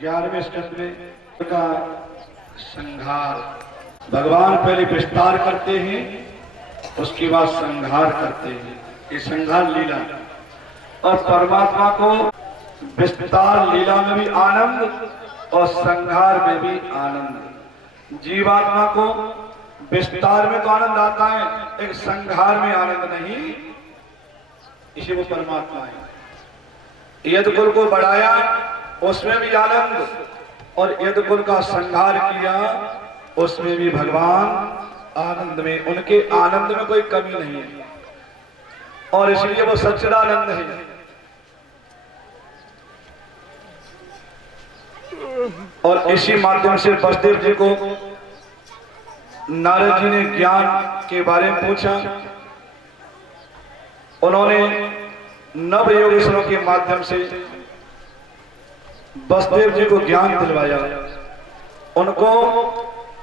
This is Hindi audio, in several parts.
11वें स्कंद में का संहार, भगवान पहले विस्तार करते हैं, उसके बाद संहार करते हैं। ये संहार लीला, और परमात्मा को विस्तार लीला में भी आनंद और संहार में भी आनंद। जीवात्मा को विस्तार में तो आनंद आता है, एक संहार में आनंद नहीं, इसी वो परमात्मा है। यदि कुल को बढ़ाया उसमें भी आनंद, और यदि कुल का संहार किया उसमें भी भगवान आनंद में, उनके आनंद में कोई कमी नहीं है, और इसलिए वो सच्चिदानंद है। और इसी माध्यम से वसुदेव जी को नारद जी ने ज्ञान के बारे में पूछा। उन्होंने नव योगेश्वरों के माध्यम से वसुदेव जी को ज्ञान दिलवाया, उनको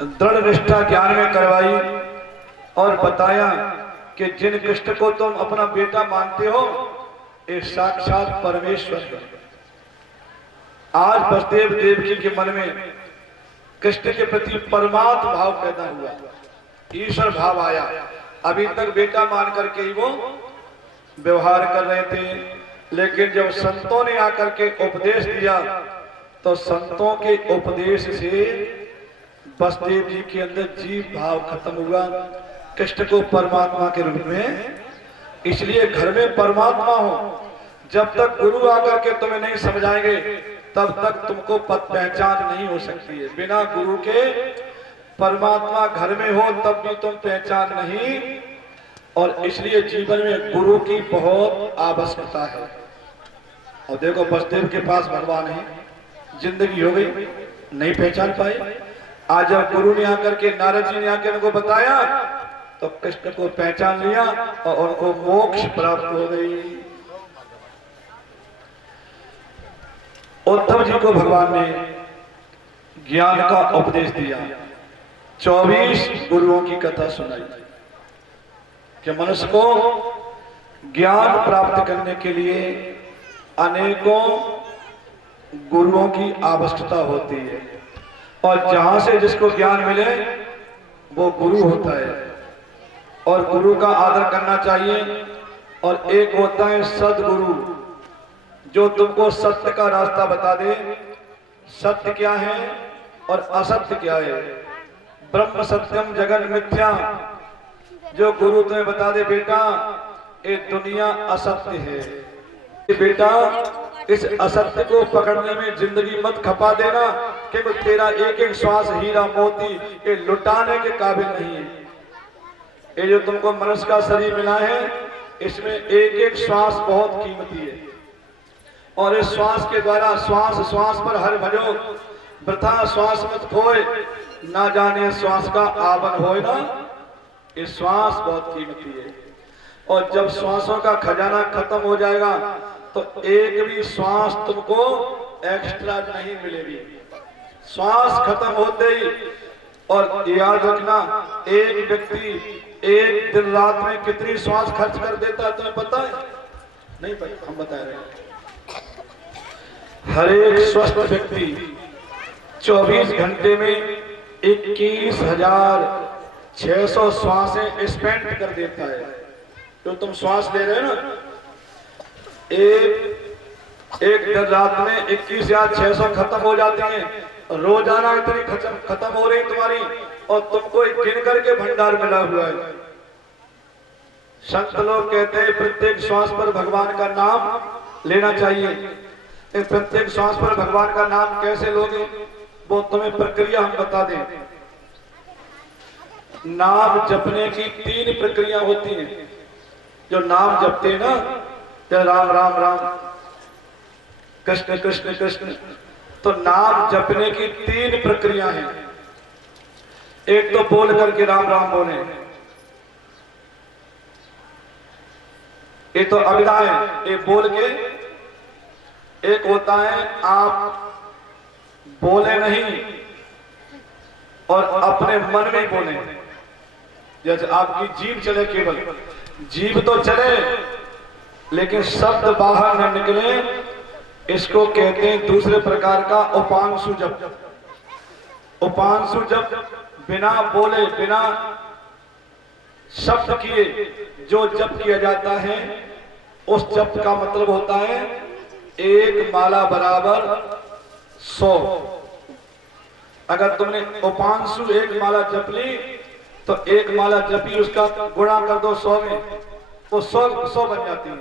दृढ़ निष्ठा ज्ञान में करवाई, और बताया कि जिन कृष्ण को तुम अपना बेटा मानते हो ये साक्षात परमेश्वर है। आज वसुदेव देवकी के मन में कृष्ण के प्रति परमात्मा भाव पैदा हुआ, ईश्वर भाव आया। अभी तक बेटा मान करके ही वो व्यवहार कर रहे थे, लेकिन जब संतों ने आकर के उपदेश दिया तो संतों के उपदेश से वसुदेव जी के अंदर जीव भाव खत्म हुआ, कृष्ण को परमात्मा के रूप में। इसलिए घर में परमात्मा हो, जब तक गुरु आकर के तुम्हें नहीं समझाएंगे तब तक तुमको पद पहचान नहीं हो सकती है। बिना गुरु के परमात्मा घर में हो तब भी तुम पहचान नहीं, और इसलिए जीवन में गुरु की बहुत आवश्यकता है। और देखो वसुदेव के पास भगवान है, जिंदगी हो गई, नहीं पहचान पाए। आज जब गुरु ने आकर के, नारद जी ने आकर उनको बताया तो कृष्ण को पहचान लिया और उनको मोक्ष प्राप्त हो गई। उद्धव जी को भगवान ने ज्ञान का उपदेश दिया, 24 गुरुओं की कथा सुनाई कि मनुष्य को ज्ञान प्राप्त करने के लिए अनेकों गुरुओं की आवश्यकता होती है, और जहां से जिसको ज्ञान मिले वो गुरु होता है, और गुरु का आदर करना चाहिए। और एक होता है सदगुरु, जो तुमको सत्य का रास्ता बता दे, सत्य क्या है और असत्य क्या है। ब्रह्म सत्यम जगन मिथ्या, जो गुरु तुम्हें बता दे बेटा ये दुनिया असत्य है, बेटा इस असत्य को पकड़ने में जिंदगी मत खपा देना, क्योंकि तेरा एक एक श्वास हीरा मोती ये लुटाने के काबिल नहीं है। ये जो तुमको मनुष्य का शरीर मिला है, इसमें एक एक श्वास बहुत कीमती है, और इस श्वास के द्वारा श्वास श्वास पर हर भजो, वृथा श्वास मत खोए, ना जाने श्वास का आवन होए ना। ये श्वास बहुत कीमती है, और जब श्वासों का खजाना खत्म हो जाएगा तो एक भी श्वास तुमको एक्स्ट्रा नहीं मिलेगी। श्वास खत्म होते ही, और याद रखना एक व्यक्ति एक दिन रात में कितनी श्वास खर्च कर देता है तुम्हें पता है? नहीं पता, हम बता रहे हैं। हर एक स्वस्थ व्यक्ति 24 घंटे में 21,600 श्वासें स्पेंड कर देता है। जो तुम श्वास ले रहे हो ना, एक दिन रात में 21,600 खत्म हो जाती हैं। रोजाना इतनी खत्म हो रही तुम्हारी, और तुमको गिन करके भंडार मिला हुआ है। संत लोग कहते हैं प्रत्येक श्वास पर भगवान का नाम लेना चाहिए। प्रत्येक श्वास पर भगवान का नाम कैसे लोगे, वो तुम्हें प्रक्रिया हम बता दें। नाम जपने की 3 प्रक्रिया होती हैं। जो नाम जपते हैं ना, तो राम राम राम, कृष्ण कृष्ण कृष्ण, तो नाम जपने की 3 प्रक्रिया है। एक तो बोल करके राम राम बोले, ये तो अविदा है, ये बोल के। एक होता है आप बोले नहीं और अपने मन में बोले, जैसे आपकी जीभ चले, केवल जीभ तो चले लेकिन शब्द बाहर न निकले, इसको कहते हैं दूसरे प्रकार का उपांशु जप। उपांशु जप बिना बोले, बिना शब्द किए जो जप किया जाता है, उस जप का मतलब होता है एक माला बराबर 100। अगर तुमने उपांशु एक माला जप ली तो एक माला जपी, उसका गुणा कर दो 100 में, वो 100 बन जाती है।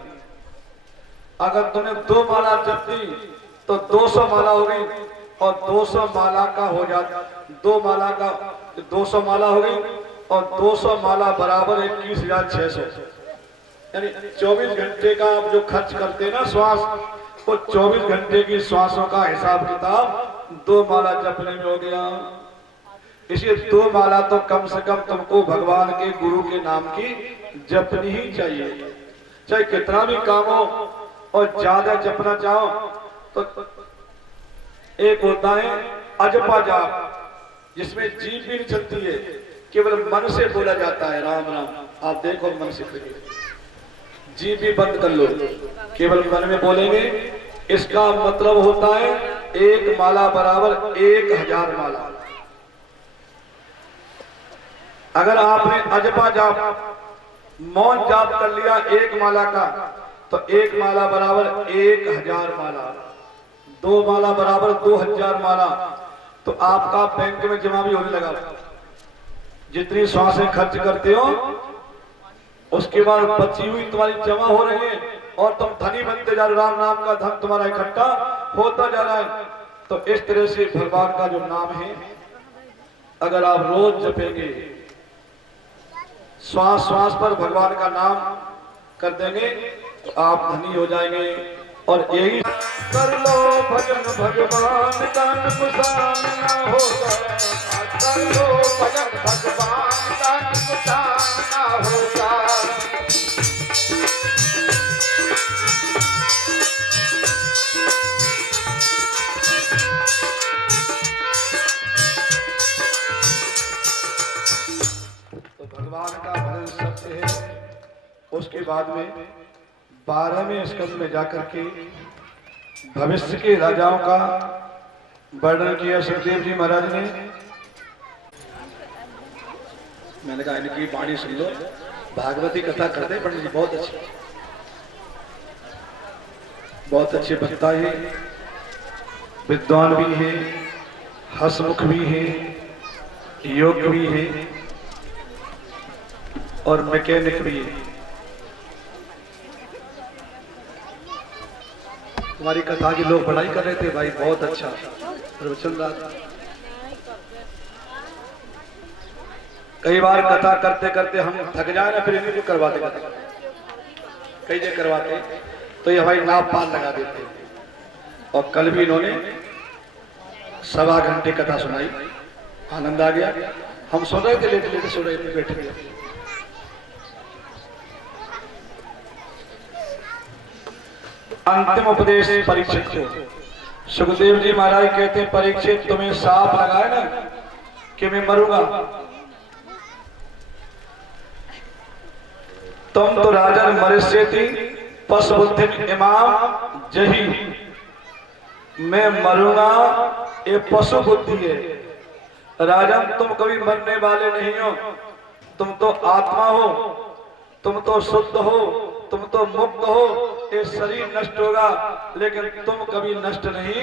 अगर तुमने 2 माला जप दी तो 200 माला हो गई, और 200 माला का हो जाता, 2 माला का 200 माला हो गई, और 200 माला बराबर 21,600। यानी 24 घंटे का आप जो खर्च करते हैं ना श्वास, वो 24 घंटे की श्वासों का हिसाब किताब 2 माला जपने में हो गया। इसलिए 2 माला तो कम से कम तुमको भगवान के गुरु के नाम की जपनी ही चाहिए, चाहे कितना भी काम हो। और ज्यादा जपना चाहो तो एक होता है अजपा जाप, जिसमें जीभ भी नहीं चलती है, केवल मन से बोला जाता है राम राम। आप देखो मन से करिए, जीभ भी बंद कर लो, केवल मन में बोलेंगे। इसका मतलब होता है एक माला बराबर 1000 माला। अगर आपने अजपा जाप, मौन जाप कर लिया एक माला का, तो एक माला बराबर 1000 माला, 2 माला बराबर 2000 माला। तो आपका बैंक में जमा भी होने लगा। जितनी श्वासें खर्च करते हो उसके बाद बची हुई तुम्हारी जमा हो रही है, और तुम धनी बनते जा रहे हो, राम नाम का धन तुम्हारा इकट्ठा होता जा रहा है। तो इस तरह से भगवान का जो नाम है, अगर आप रोज जपेंगे, श्वास श्वास पर भगवान का नाम कर देंगे, तो आप धनी हो जाएंगे। और यही कर लो भजन भगवान का नुकसान ना होगा, कर लो भजन भगवान का नुकसान ना होगा। तो भगवान का भजन सत्य है। उसके बाद में 12वें स्कंद में जाकर के भविष्य के राजाओं का वर्णन किया सुखदेव जी महाराज ने। मैंने कहा इनकी वाणी सुन लो, भागवती कथा करते पंडित जी, बहुत अच्छे वक्ता है, विद्वान भी है, हंसमुख भी है, योग्य भी है, और मैकेनिक भी है। तुम्हारी कथा की लोग पढ़ाई कर रहे थे भाई, बहुत अच्छा प्रवचन रहा था। कई बार कथा करते करते हम थक जाए ना, फिर इन्हीं को करवाते कथा, कई जगह करवाते, तो ये भाई नाप पान लगा देते। और कल भी इन्होंने 1.25 घंटे कथा सुनाई, आनंद आ गया। हम सुन रहे थे, लेटे लेटे सुन रहे थे, बैठे गए। अंतिम उपदेश परीक्षित को। सुखदेव जी महाराज कहते हैं, परीक्षित तुम्हें साफ लगाए ना कि मैं मरूंगा, तुम तो राजन मरिष्यति पशु बुद्धि इमाम जही, मैं मरूंगा ये पशु बुद्धि है। राजन तुम कभी मरने वाले नहीं हो, तुम तो आत्मा हो, तुम तो शुद्ध हो, तुम तो मुक्त हो। ये शरीर नष्ट होगा लेकिन तुम कभी नष्ट नहीं।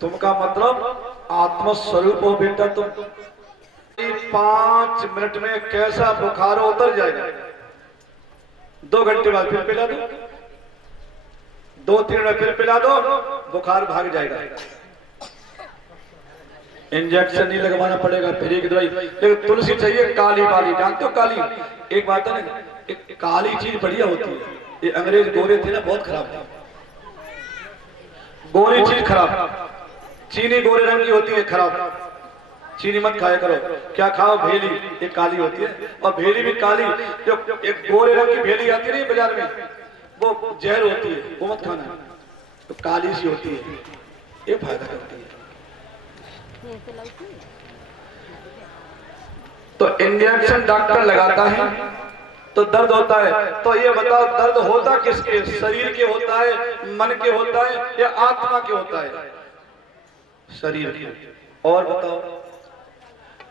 तुम का मतलब आत्मस्वरूप हो बेटा। तुम 5 मिनट में कैसा बुखार उतर जाएगा, 2 घंटे बाद फिर पिला दो, 2-3 मिनट फिर पिला दो, बुखार भाग जाएगा। इंजेक्शन नहीं लगवाना पड़ेगा, फिर एक दवाई। लेकिन तुलसी चाहिए काली वाली, जानते हो काली? एक बात है ना, एक काली चीज बढ़िया होती है। ये अंग्रेज गोरे थे ना, बहुत खराब था, गोरी चीज खराब। चीनी गोरे रंग की होती है, खराब। चीनी मत खाया करो। क्या खाओ? भेली, ये काली होती है। और भेली भी काली, जो एक गोरे रंग की भेली आती है बाजार में, वो जहर होती है, वो मत खाना। तो काली सी होती है, ये फायदा करती है। तो इंजेक्शन डॉक्टर लगाता है तो दर्द होता है। तो ये बताओ दर्द होता किसके, शरीर के होता है, मन के होता है, या आत्मा के होता है? शरीर के। और बताओ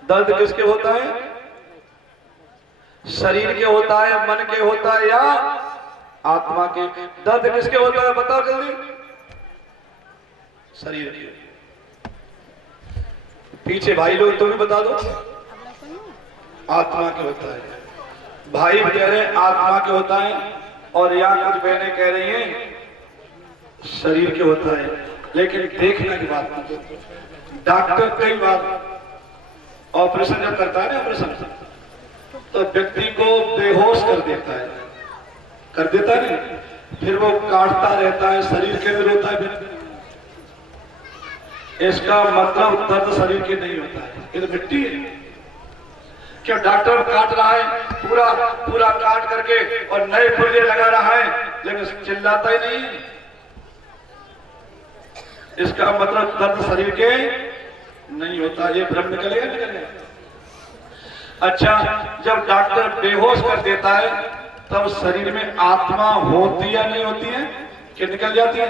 दर्द किसके होता है? शरीर के होता है, मन के होता है, या आत्मा के? दर्द किसके होता है बताओ जल्दी? शरीर के। पीछे भाई लोग तुम भी बता दो। आत्मा के होता है। भाई कह रहे हैं आत्मा के होता है, और यहाँ कुछ बहनें कह रही हैं शरीर के होता है। लेकिन देखने की बात, डॉक्टर कई बार ऑपरेशन जब करता है ना, ऑपरेशन तो व्यक्ति को बेहोश कर देता है, कर देता है, फिर वो काटता रहता है, शरीर के अंदर होता है। इसका मतलब दर्द शरीर के नहीं होता है, ये तो मिट्टी है। क्या डॉक्टर काट रहा है पूरा पूरा काट करके और नए पुर्जे लगा रहा है, लेकिन चिल्लाता ही नहीं है। इसका मतलब दर्द शरीर के नहीं होता, ये भ्रम निकलेगा निकलेगा। अच्छा, जब डॉक्टर बेहोश कर देता है तब शरीर में आत्मा होती या नहीं होती है? कि निकल जाती है?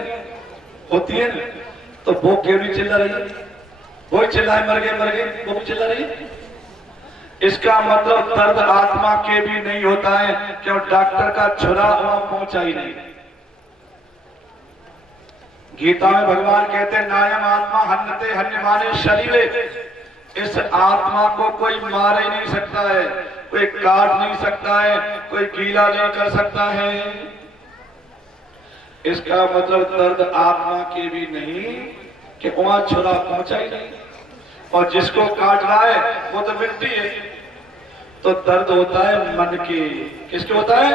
होती है ना। तो वो क्यों नहीं चिल्ला रही है? वो चिल्लाए मर गए, वो चिल्ला रही है। इसका मतलब दर्द आत्मा के भी नहीं होता है, क्यों? डॉक्टर का छुरा हुआ पहुंचा ही नहीं। गीता में भगवान कहते हैं नायम आत्मा हन्यते हन्यमाने शरीरे। इस आत्मा को कोई मार ही नहीं सकता है, कोई काट नहीं सकता है, कोई गीला नहीं कर सकता है। इसका मतलब दर्द आत्मा के भी नहीं, कि वहां छुरा पहुंचा ही नहीं। और जिसको काट रहा है वो तो मिट्टी है। तो दर्द होता है मन के। किसके होता है?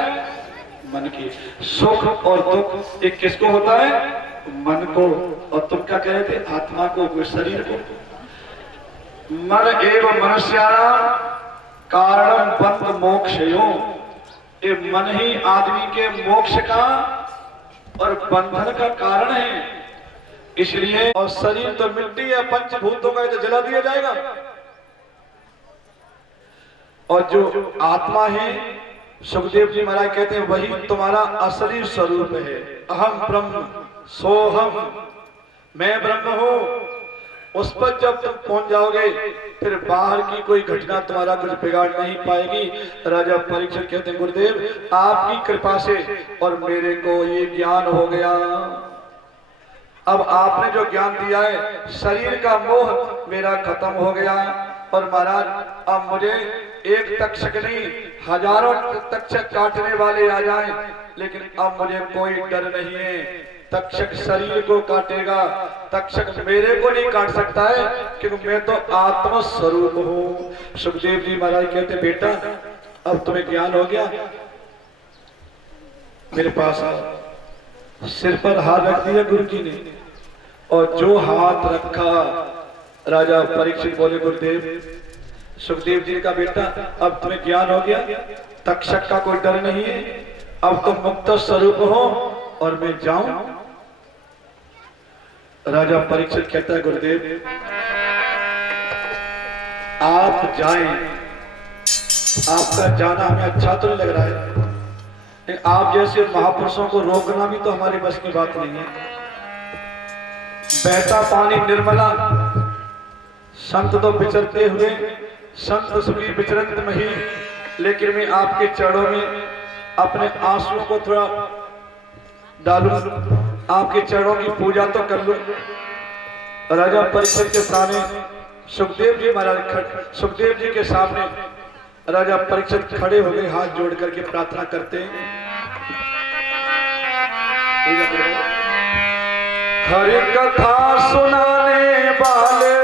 मन के। सुख और दुख एक किसको होता है? मन को। और तुम क्या कह रहे थे? आत्मा को, शरीर को। मन एवं मनुष्यारा कारण बंध मोक्षयो। ये मन ही आदमी के मोक्ष का और बंधन का कारण है। इसलिए, और शरीर तो मिट्टी है, पंचभूतों का तो जला दिया जाएगा। और जो आत्मा है, सुखदेव जी महाराज कहते हैं वही तुम्हारा असली स्वरूप है। अहम ब्रह्म सोहम, मैं ब्रह्म हूं। उस पर जब तुम पहुंच जाओगे फिर बाहर की कोई घटना तुम्हारा कुछ बिगाड़ नहीं पाएगी। राजा परीक्षित कहते हैं गुरुदेव आपकी कृपा से और मेरे को ये ज्ञान हो गया। अब आपने जो ज्ञान दिया है, शरीर का मोह मेरा खत्म हो गया। और महाराज अब मुझे एक तक्षक नहीं, हजारों तक्षक काटने वाले आ जाएं, लेकिन अब मुझे कोई डर नहीं है। तक्षक शरीर को काटेगा, तक्षक मेरे को नहीं काट सकता है, क्योंकि मैं तो आत्म स्वरूप हूं। सुखदेव जी महाराज कहते बेटा अब तुम्हें ज्ञान हो गया, मेरे पास आओ। सिर पर हाथ रख दिया गुरु जी ने, और जो हाथ रखा राजा परीक्षित बोले गुरुदेव सुखदेव जी का बेटा अब तुम्हें ज्ञान हो गया, तक्षक का कोई डर नहीं है, अब तुम मुक्त स्वरूप हो और मैं जाऊं। राजा परीक्षित कहता है गुरुदेव आप जाएं, आपका जाना हमें अच्छा तो नहीं लग रहा है, आप जैसे महापुरुषों को रोकना भी तो हमारी बस की बात नहीं है। बहता पानी निर्मला, संत तो विचरते हुए संत सुखी विचरत मही, लेकिन मैं आपके चरणों में अपने आंसुओं को थोड़ा डालूं, आपके चरणों की पूजा तो कर लूं। राजा परीक्षित के सामने सुखदेव जी महाराज, सुखदेव जी के सामने राजा परीक्षित खड़े हो गए, हाथ जोड़ करके प्रार्थना करते हैं। हरि कथा सुनाने वाले,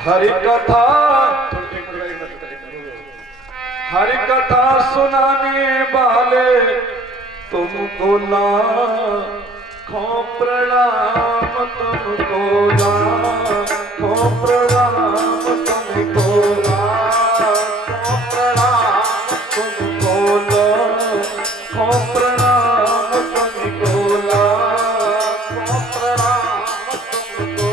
हरि कथा, हरि कथा सुनाने वाले तुमको लाखों प्रणाम, तुमको लाखों प्रणाम, तुमको लाखों प्रणाम, तुमको लाखों प्रणाम, तुमको लाखों प्रणाम, तुमको।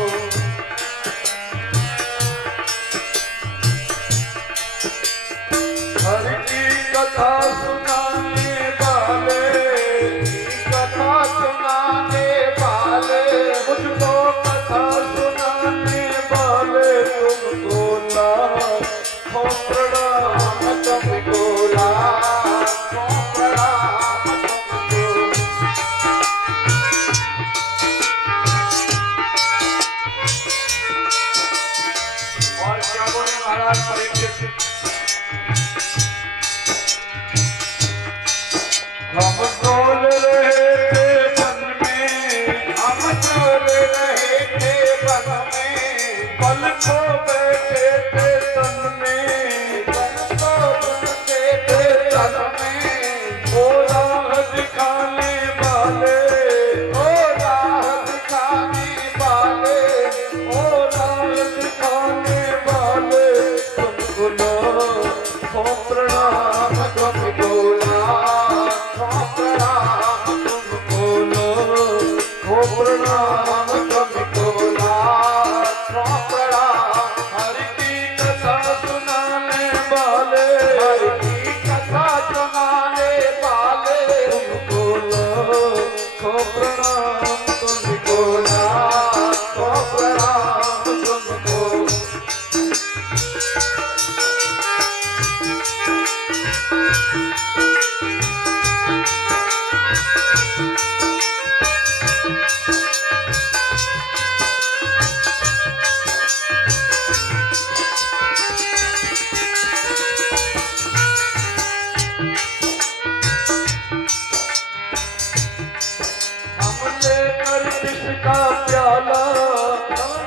का प्याला,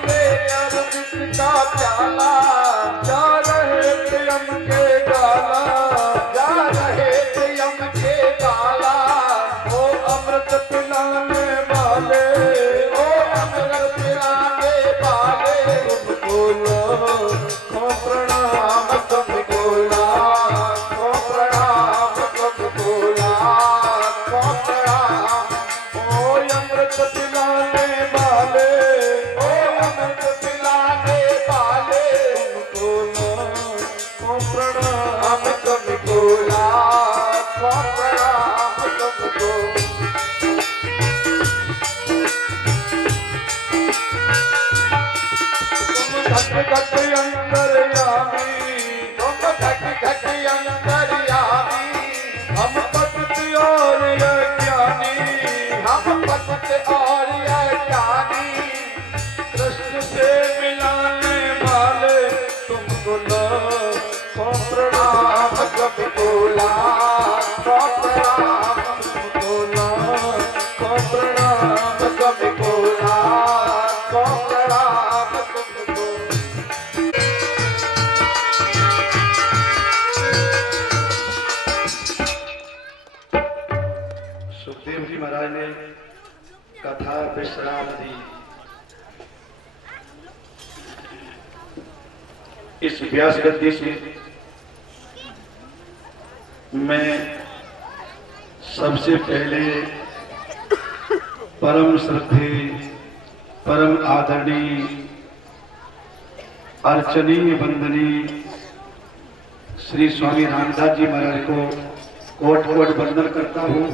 ले अमृत का प्याला, जा रहे थे यम के गाला, जा रहे थे यम के गाला, ओ अमृत पिलाने वाले, ओ अमृत पिलाने वाले, तुमको लाखों प्रणाम, तुमको लाखों प्रणाम, तुमको लाखों प्रणाम, ओ अमृत पिलाने वाले, ओ अमृत पिलाने वाले, तुमको लाखों प्रणाम, तुमको लाखों प्रणाम, तुमको। घट घट अंतर्यामी, तुम घट घट अंतर्यामी, हम भक्त और अज्ञानी, हम भक्त और अज्ञानी, कृष्ण से मिलाने वाले, तुमको लाखों प्रणाम, तुमको लाखों प्रणाम, तुमको लाखों प्रणाम, तुमको लाखों प्रणाम, तुमको। सुखदेव जी महाराज ने कथा विश्राम दी। इस व्यास गद्दी से मैं सबसे पहले परम श्रद्धे, परम आदरणीय, अर्चनीय, वंदनीय श्री स्वामी रामदास जी महाराज को कोट कोट वंदन करता हूँ,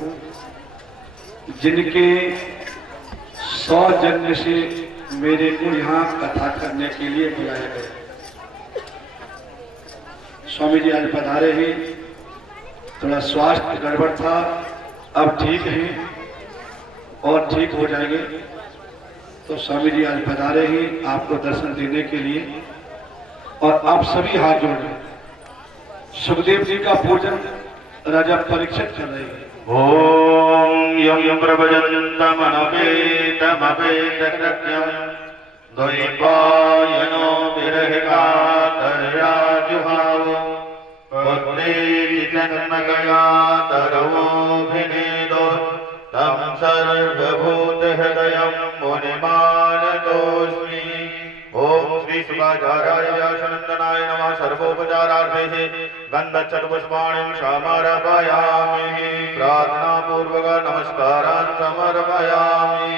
जिनके 100 जन्म से मेरे को यहाँ कथा करने के लिए बुलाया गया। स्वामी जी आज पधारे हैं, थोड़ा स्वास्थ्य गड़बड़ था, अब ठीक है और ठीक हो जाएंगे। तो स्वामी जी आज पधारे हैं आपको दर्शन देने के लिए, और आप सभी हाथ जोड़े। सुखदेव जी का पूजन राजा परीक्षित कर रहे हैं। ओम यम प्रभजन्तमनवेतमवेतकृत्यं द्वैपायनो विरहकातर्याजुहाव पुत्रेति तरवोऽभिनेदो तं सर्वभूतहृदयं मुनिमानतोऽस्मि। ओम श्री सुखाचार्याय व्यासनंदनाय नमः। सर्वोपचारार्थे गन्धच्छत्पुष्पाणिं समर्पयामि। प्रार्थना पूर्वक नमस्कारान् समर्पयामि।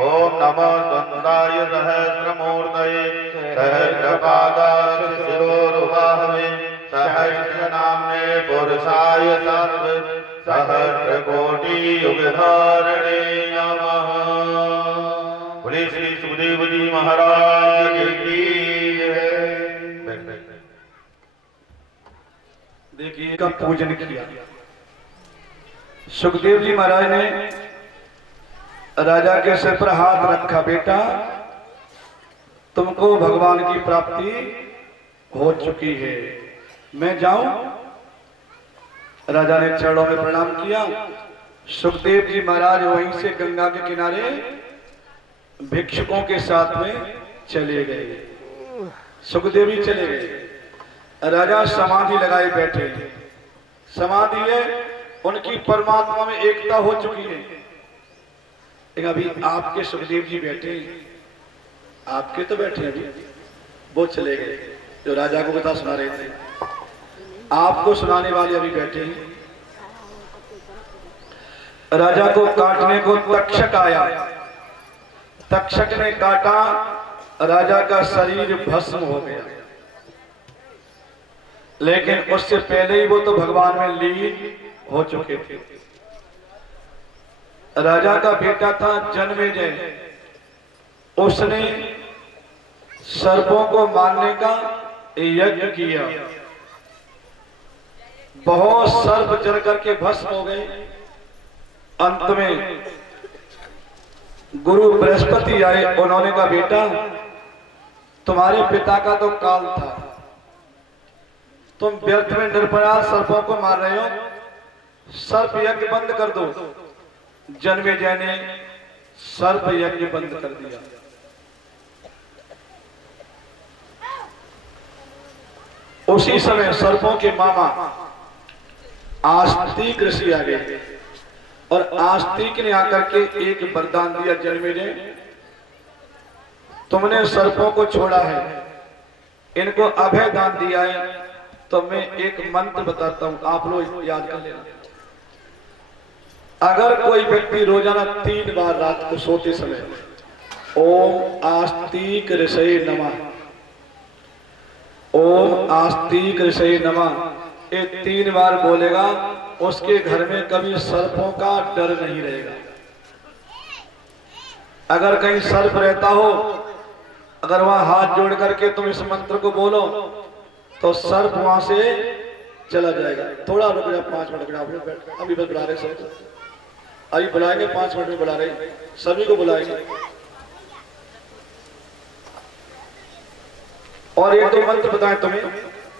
ओम नमः स्कन्दाय सहस्रमूर्तये सहस्रपादाय शिरोरुबाहवे सहस्रनाम्ने पुरुषाय सर्व सहस्रकोटि युगधारणे नमः। बोले श्री सुखदेव जी महाराज की जय। देखिए का पूजन किया। सुखदेव जी महाराज ने राजा के सिर पर हाथ रखा, बेटा तुमको भगवान की प्राप्ति हो चुकी है, मैं जाऊं? राजा ने चरणों में प्रणाम किया। सुखदेव जी महाराज वहीं से गंगा के किनारे भिक्षुकों के साथ में चले गए। सुखदेव जी चले गए, राजा समाधि लगाए बैठे। समाधि है, उनकी परमात्मा में एकता हो चुकी है। लेकिन अभी आपके सुखदेव जी बैठे, आपके तो बैठे अभी, वो चले गए जो राजा को कथा सुना रहे थे। आपको सुनाने वाले अभी बैठे हैं। राजा को काटने को तक्षक आया, तक्षक ने काटा, राजा का शरीर भस्म हो गया। लेकिन उससे पहले ही वो तो भगवान में लीन हो चुके थे। राजा का बेटा था जन्मेजय, उसने सर्पों को मारने का यज्ञ किया। बहुत सर्प जल करके भस्म हो गए। अंत में गुरु बृहस्पति आए, उन्होंने कहा बेटा तुम्हारे पिता का तो काल था, तुम व्यर्थ में निर्भया सर्पों को मार रहे हो, सर्प यज्ञ बंद कर दो। जन्मेजय ने सर्प यज्ञ बंद कर दिया। उसी समय सर्पों के मामा आस्तिक ऋषि आ गए और आस्तिक ने आकर के एक वरदान दिया, जन्मे ने तुमने सर्पों को छोड़ा है, इनको अभय दान दिया है, तो मैं एक मंत्र बताता हूं, आप लोग याद कर लेना। अगर कोई व्यक्ति रोजाना 3 बार रात को सोते समय ओम आस्तिक ऋषये नमः, ओम आस्तिक ऋषये नमः, ये 3 बार बोलेगा, उसके घर में कभी सर्पों का डर नहीं रहेगा। अगर कहीं सर्प रहता हो, अगर वहां हाथ जोड़ करके तुम इस मंत्र को बोलो तो सर्प वहां से चला जाएगा। थोड़ा रुक जाओ, 5 मिनट बैठ, अभी बस बुला रहे सब, अभी बुलाएंगे, 5 मिनट में बुला रहे, सभी को बुलाएंगे। और 1-2 मंत्र बताएं तुम्हें,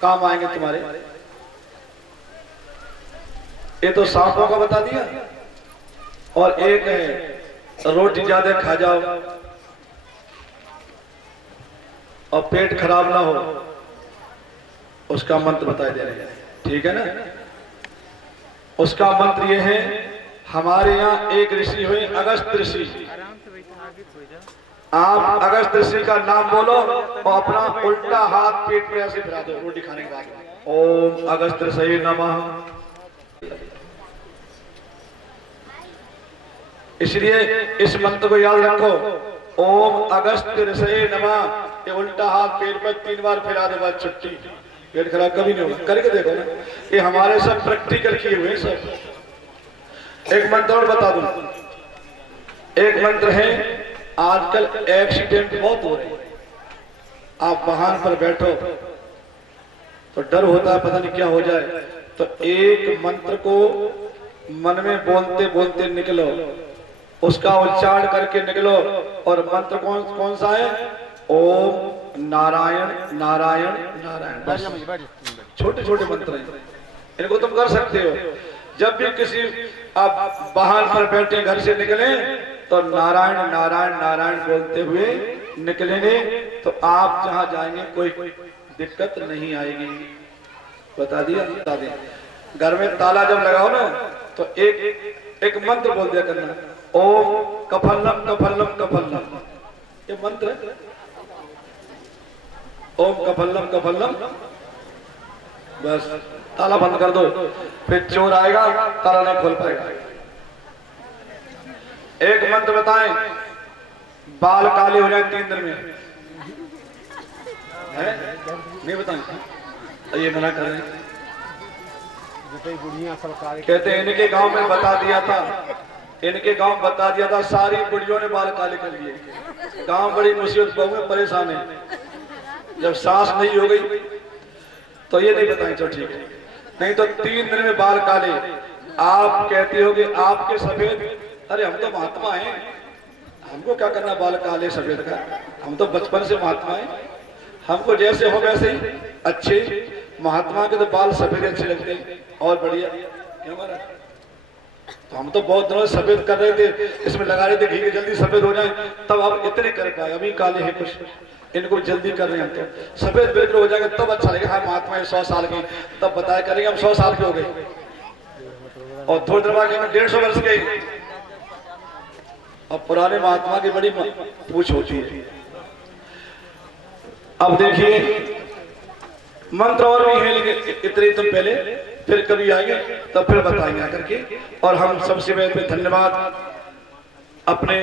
काम आएंगे तुम्हारे। ये तो सांपों का बता दिया, और एक है रोटी ज्यादा खा जाओ और पेट खराब ना हो, उसका मंत्र बताए दे रहे हैं, ठीक है ना। उसका मंत्र ये है, हमारे यहाँ एक ऋषि हुए अगस्त ऋषि, आप अगस्त ऋषि का नाम बोलो और अपना उल्टा हाथ पेट पे ऐसे फिरा दो रोटी खाने के बाद, ओम अगस्त ऋषये नमः। इसलिए इस मंत्र को याद रखो, ओम अगस्त ऋषये नमः, ये उल्टा हाथ पेट पर 3 बार फिरा दे, बाद छुट्टी, पेट खराब कभी नहीं होगा। करके देखो ना, ये हमारे सब प्रैक्टिकल किए हुए सब। एक मंत्र और बता दूं, एक मंत्र है, आजकल एक्सीडेंट बहुत हो रहे हैं, आप वाहन पर बैठो तो डर होता है पता नहीं क्या हो जाए, तो एक मंत्र को मन में बोलते बोलते निकलो, उसका उच्चारण करके निकलो। और मंत्र कौन सा है, ओम नारायण नारायण नारायण। छोटे छोटे मंत्र हैं, इनको तुम कर सकते हो। जब भी किसी आप वाहन पर बैठे घर से निकले तो नारायण नारायण नारायण बोलते हुए निकलेंगे, तो आप जहां जाएंगे कोई दिक्कत नहीं आएगी। बता दिया, बता दिया। घर में ताला जब लगाओ ना तो एक मंत्र बोल दिया करना, ओम कफल्लम कफल्लम कफल्लम, ये मंत्र है, ओम कफल्लम कफल्लम, बस ताला बंद कर दो, फिर चोर आएगा ताला नहीं खोल पाएगा। एक मंत्र बताएं, बाल काले हो जाए 3 दिन में, है नहीं बताएं, ये मना कर रहे हैं। कहते हैं इनके गांव में बता दिया था, इनके गांव बता दिया था, सारी बुढ़ियों ने बाल काले कर लिए। गांव बड़ी मुसीबत, बहू में परेशान है, जब सांस नहीं हो गई तो ये नहीं बताएं, तो ठीक है, नहीं तो 3 दिन में बाल काले। आप कहते हो कि आपके सफेद, अरे हम तो महात्मा हैं, हमको क्या करना बाल काले सफेद का, हम तो बचपन से महात्मा हैं, हमको जैसे हो वैसे ही अच्छे। महात्मा के तो बाल सफेद अच्छे लगते हैं और बढ़िया, क्यों हमारा, तो हम तो बहुत दिनों से सफेद कर रहे थे, इसमें लगा रहे थे घी के जल्दी सफेद हो जाए, तब आप इतने कर पाए। अभी काले हैं कुछ, इनको जल्दी कर रहे हैं, तो सफेद बिल्कुल हो जाएगा तब अच्छा लगेगा। हाँ महात्मा 100 साल की, तब बताया करेंगे हम 100 साल के हो गए, और थोड़ी देर बाद 150 वर्ष के, और पुराने महात्मा की बड़ी पूछ होती है। अब देखिए मंत्र और भी है, लेकिन इतने तुम पहले, फिर कभी आएंगे तब फिर बताएंगे आकर के। और हम सबसे पहले धन्यवाद अपने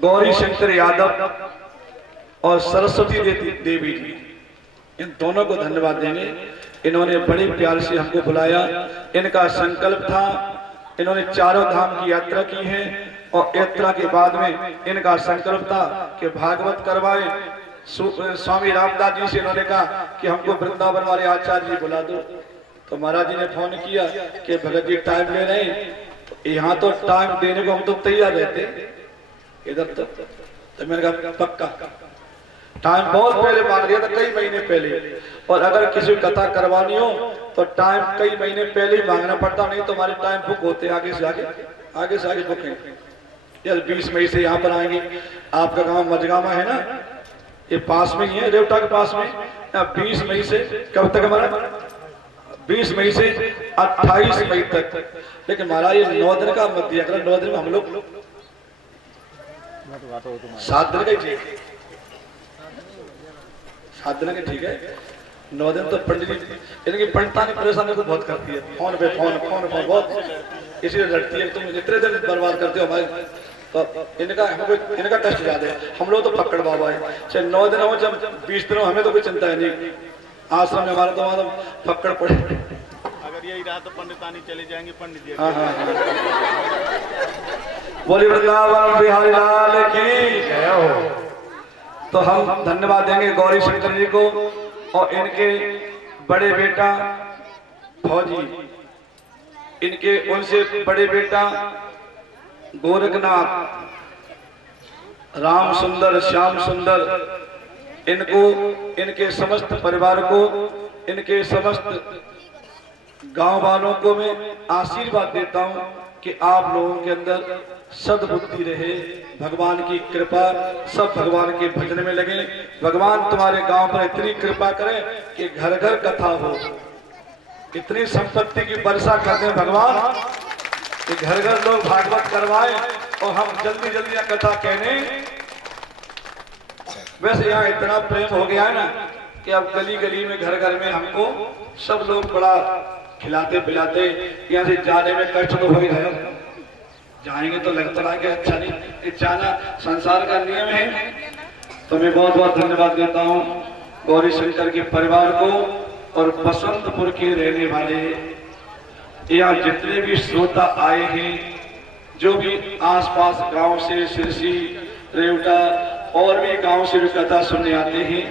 गौरी शंकर यादव और सरस्वती देवी जी, इन दोनों को धन्यवाद देंगे। इन्होंने बड़े प्यार से हमको बुलाया, इनका संकल्प था, इन्होंने 4 धाम की यात्रा की है, और यात्रा के बाद में इनका संकल्प था कि भागवत करवाएं। स्वामी रामदास जी से इन्होंने कहा कि हमको वृंदावन वाले आचार्य जी बुला दो, तो महाराज जी ने फोन किया कि भगत जी टाइम ले रहे हैं, तो यहाँ तो टाइम देने को हम तो तैयार रहते, इधर तो मैंने कहा पक्का, टाइम बहुत पहले मांग लिया था, कई महीने पहले, और अगर किसी कथा करवानी हो तो टाइम कई महीने पहले ही मांगना पड़ता, नहीं तो हमारे टाइम बुक होते आगे से आगे बुक है। या 20 मई से यहाँ पर आएंगे। आपका गांव मजगामा है ना, ये पास में ही है, रेवटा के पास में। 20 मई से कब तक हमारा, 20 मई से 28 मई तक। लेकिन महाराज ये 9 दिन का मत दिया करो, 9 दिन में हम लोग 7 दिन का ही ठीक है, 7 दिन का ठीक है। 9 दिन तो पंडित जी इनकी पंडितानी परेशानी को बहुत करती है, फोन पे फोन बहुत, इसीलिए लड़ती है। तुम इतने दिन बर्बाद करते हो हमारे, तो इनका कष्ट ज्यादा है। हम लोग तो पकड़ बाबा है, चाहे 9 दिन हो चाहे 20 दिन हो, हमें तो कोई चिंता है नहीं। आश्रम में हमारा तो वहां पकड़ पड़े, अगर यही रहा तो पंडितानी चले जाएंगे पंडित जी। हाँ हाँ बोली वृंदावन बिहारी लाल की जय हो। तो हम धन्यवाद देंगे गौरी शंकर जी को और इनके बड़े बेटा फौजी, इनके उनसे बड़े बेटा गोरखनाथ, राम सुंदर, श्याम सुंदर, इनको, इनके समस्त परिवार को, इनके समस्त गांव वालों को मैं आशीर्वाद देता हूं कि आप लोगों के अंदर सद्बुद्धि रहे, भगवान की कृपा, सब भगवान के भजन में लगे। भगवान तुम्हारे गांव पर इतनी कृपा करे कि घर घर कथा हो, इतनी संपत्ति की वर्षा कर दें भगवान कि घर घर लोग भागवत करवाए और हम जल्दी जल्दी कथा कहने। वैसे यहाँ इतना प्रेम हो गया है ना कि अब गली गली में, घर घर में हमको सब लोग बड़ा खिलाते पिलाते। यहाँ से जाने में कष्ट तो हो ही रहे, जाएंगे तो लगता रहा कि अच्छा नहीं, जाना संसार का नियम है। तो मैं बहुत बहुत धन्यवाद देता हूँ गौरी शंकर के परिवार को और बसंतपुर के रहने वाले यहाँ जितने भी श्रोता आए हैं, जो भी आसपास गांव से, सिरसी, रेवटा और भी गांव से भी कथा सुनने आते हैं,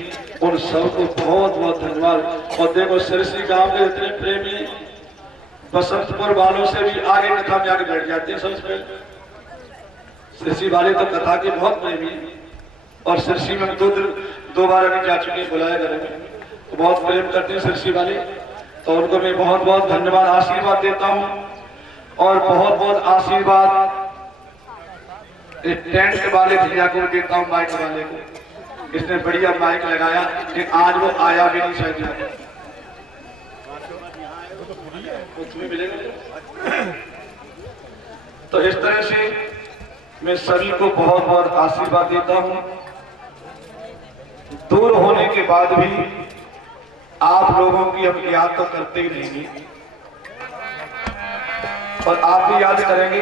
उन सबको बहुत बहुत धन्यवाद। और देखो सिरसी गांव के इतने प्रेमी बसंतपुर वालों से भी आगे कथा में आके बैठ जाते हैं। सबसे पहले सिरसी वाले तो कथा के बहुत प्रेमी हैं और सिरसी में 2 बार अभी जा चुके, बुलाया घर में, तो बहुत प्रेम करते हैं सिरसी वाले। तो उनको मैं बहुत बहुत धन्यवाद, आशीर्वाद देता हूँ। और बहुत बहुत आशीर्वाद टेंट वाले भैया को देता हूँ, माइक वाले को। इसने बढ़िया माइक लगाया कि आज वो आया भी नहीं शायद, तुम्हें मिलेगा। तो इस तरह से मैं सभी को बहुत बहुत आशीर्वाद देता हूँ। दूर होने के बाद भी आप लोगों की हम याद तो करते ही रहेंगे और आप भी याद करेंगे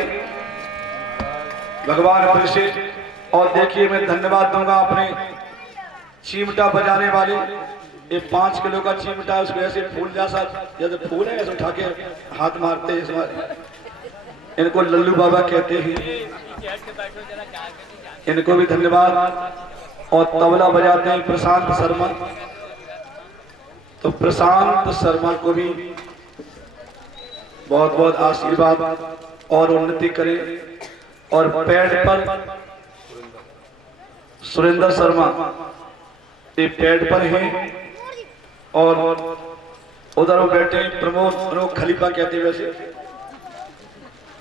भगवान फिर से। और देखिए मैं धन्यवाद दूंगा अपने चिमटा बजाने वाले, ये 5 किलो का चिमटा, उसको ऐसे फूल जैसा, जैसे फूल है ऐसे उठा के हाथ मारते हैं, इनको लल्लू बाबा कहते हैं, इनको भी धन्यवाद। और तबला बजाते हैं प्रशांत शर्मा, तो प्रशांत शर्मा को भी बहुत बहुत आशीर्वाद और उन्नति करें। और पैड पर सुरेंद्र शर्मा, ये पैड पर हैं। और उधर वो बैठे प्रमोद खलीफा कहते हैं, वैसे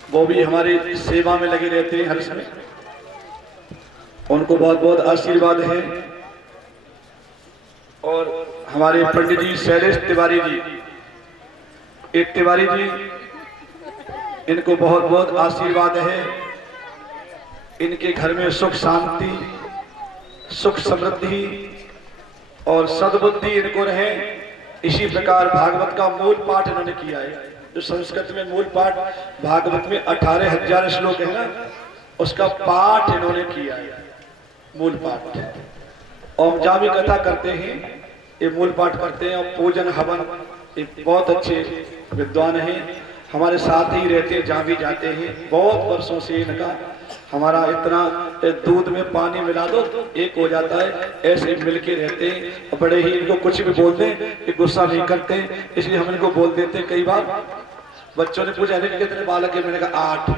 वो भी हमारी सेवा में लगे रहते हैं हर समय, उनको बहुत बहुत आशीर्वाद है। और हमारे पंडित जी शैलेश तिवारी जी, एक तिवारी जी, इनको बहुत बहुत आशीर्वाद है। इनके घर में सुख शांति, सुख समृद्धि और सद्बुद्धि इनको रहे। इसी प्रकार भागवत का मूल पाठ इन्होंने किया है। जो संस्कृत में मूल पाठ भागवत में 18,000 श्लोक है ना, उसका पाठ इन्होंने किया है, मूल पाठ। और जहाँ भी कथा करते हैं ये मूल पाठ करते हैं। और पूजन हवन, ये बहुत अच्छे विद्वान हैं, हमारे साथ ही रहते हैं जहाँ भी जाते हैं। बहुत वर्षों से इनका हमारा इतना दूध में पानी मिला दो एक हो जाता है, ऐसे मिलके रहते हैं। बड़े ही इनको कुछ भी बोल दें कि गुस्सा नहीं करते, इसलिए हम इनको बोल देते हैं। कई बार बच्चों ने पूछा कि कितने बालक है, मैंने कहा 8।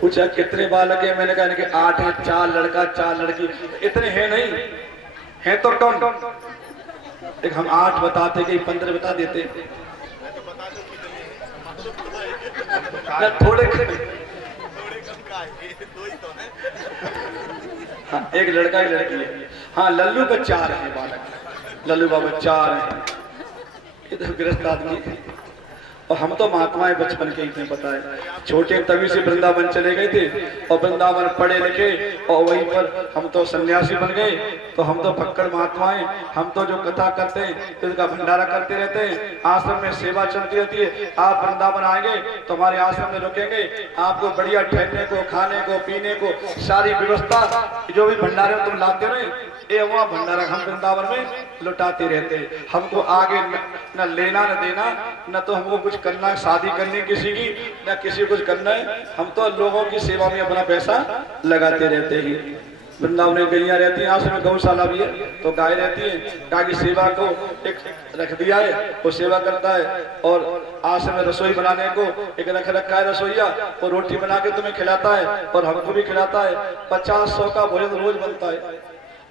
पूछा कितने बालक है, मैंने कहा कि 8 है, 4 लड़का 4 लड़की। इतने हैं नहीं, हैं तो कम। एक हम 8 बताते कि 15 बता देते, ना थोड़े थोड़े कम का है, ये दो ही तो है। हाँ, एक लड़का एक लड़की है। हाँ, लल्लू का 4 है बालक, लल्लू बाबा 4 है। ये तो गृहस्थ आदमी है। और हम तो महात्माएं बचपन के ही थे, पता है, छोटे तभी से वृंदावन चले गए थे और वृंदावन पढ़े लिखे और वहीं पर हम तो सन्यासी बन गए। तो हम तो फक्कड़ महात्माएं, हम तो जो कथा करते हैं तो इसका भंडारा करते रहते हैं, आश्रम में सेवा चलती रहती है। आप वृंदावन आएंगे तो हमारे आश्रम में रुकेंगे, आपको बढ़िया ठहरने को, खाने को, पीने को सारी व्यवस्था, जो भी भंडारे तुम लाते रहे ये वहाँ भंडारा हम वृंदावन में लुटाते रहते हैं। हमको आगे न लेना न देना, न तो हमको कुछ करना है, शादी करनी किसी की, न किसी को कुछ करना है। हम तो लोगों की सेवा में अपना पैसा लगाते रहते हैं। वृंदावन में गैया रहती हैं, आश्रम में गौशाला भी है तो गाय रहती है। गाय की सेवा को एक रख दिया है, वो सेवा करता है। और आश्रम में रसोई बनाने को एक रखा है रसोईया, वो रोटी बना के तुम्हें खिलाता है और हमको भी खिलाता है। 50-100 का भोजन रोज बनता है।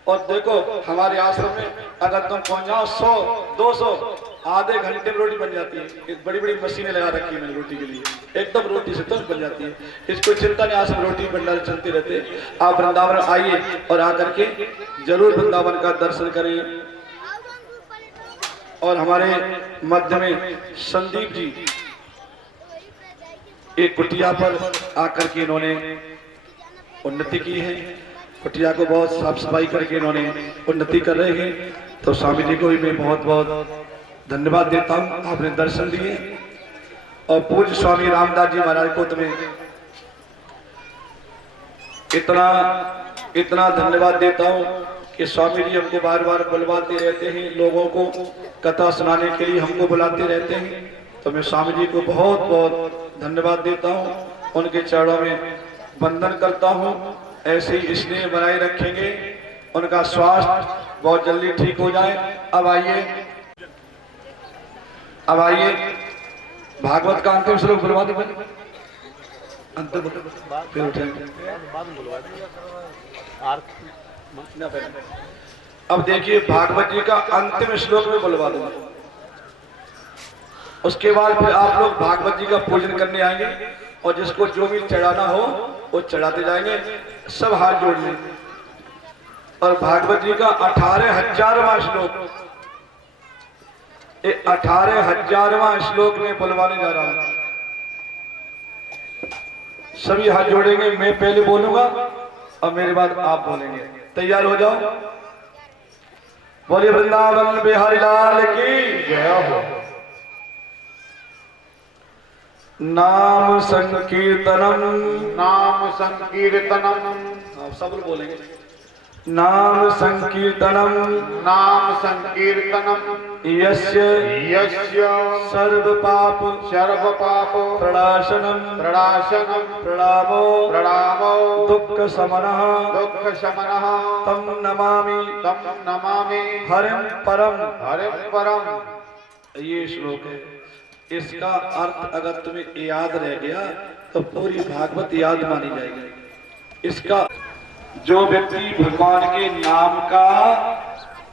और देखो हमारे आश्रम में अगर तुम पहुंच जाओ 100-200 आधे घंटे में रोटी बन जाती है। बड़ी बड़ी मशीनें लगा रखी है मैंने रोटी के लिए, एकदम रोटी से तुरंत बन जाती है। इसको चिंता नहीं, आश्रम रोटी भंडारे चलते रहते हैं। आप वृंदावन आइए और आकर के जरूर वृंदावन का दर्शन करें। और हमारे मध्य में संदीप जी एक कुटिया पर आकर के इन्होंने उन्नति की है। कुटिया को बहुत साफ सफाई करके इन्होंने उन्नति कर रहे हैं। तो स्वामी जी को भी मैं बहुत बहुत धन्यवाद देता हूँ, आपने दर्शन दिए। और पूज्य स्वामी रामदास जी महाराज को तुम्हें इतना धन्यवाद देता हूँ कि स्वामी जी हमको बार बार बुलवाते रहते हैं, लोगों को कथा सुनाने के लिए हमको बुलाते रहते हैं। तो मैं स्वामी जी को बहुत बहुत धन्यवाद देता हूँ, उनके चरणों में वंदन करता हूँ। ऐसे ही स्नेह बनाए रखेंगे, उनका स्वास्थ्य बहुत जल्दी ठीक हो जाए। अब आइए भागवत का अंतिम श्लोक बुलवा दे, अंतिम फिर उठेंगे। अब देखिए भागवत जी का अंतिम श्लोक में बुलवा दूंगा, उसके बाद फिर आप लोग भागवत जी का पूजन करने आएंगे और जिसको जो भी चढ़ाना हो वो चढ़ाते जाएंगे। सब हाथ जोड़ लें। और भागवत जी का 18,000वां श्लोक, 18,000वां श्लोक में बुलवाने जा रहा हूं। सभी हाथ जोड़ेंगे, मैं पहले बोलूंगा और मेरे बाद आप बोलेंगे। तैयार हो जाओ। बोलिए वृंदावन बिहारी लाल की जय हो। नाम संकीर्तनम, नाम संकीर्तनम, आप सब लोग बोलेंगे। नाम संकीर्तनम, नाम संकीर्तनम, यस्य यस्य सर्व पाप प्रणाशनम प्रणामो दुःख शमनः तम नमामि हरिं परम। ये श्लोक है। इसका अर्थ अगर तुम्हें याद रह गया तो पूरी भागवत याद मानी जाएगी। इसका जो व्यक्ति भगवान के नाम का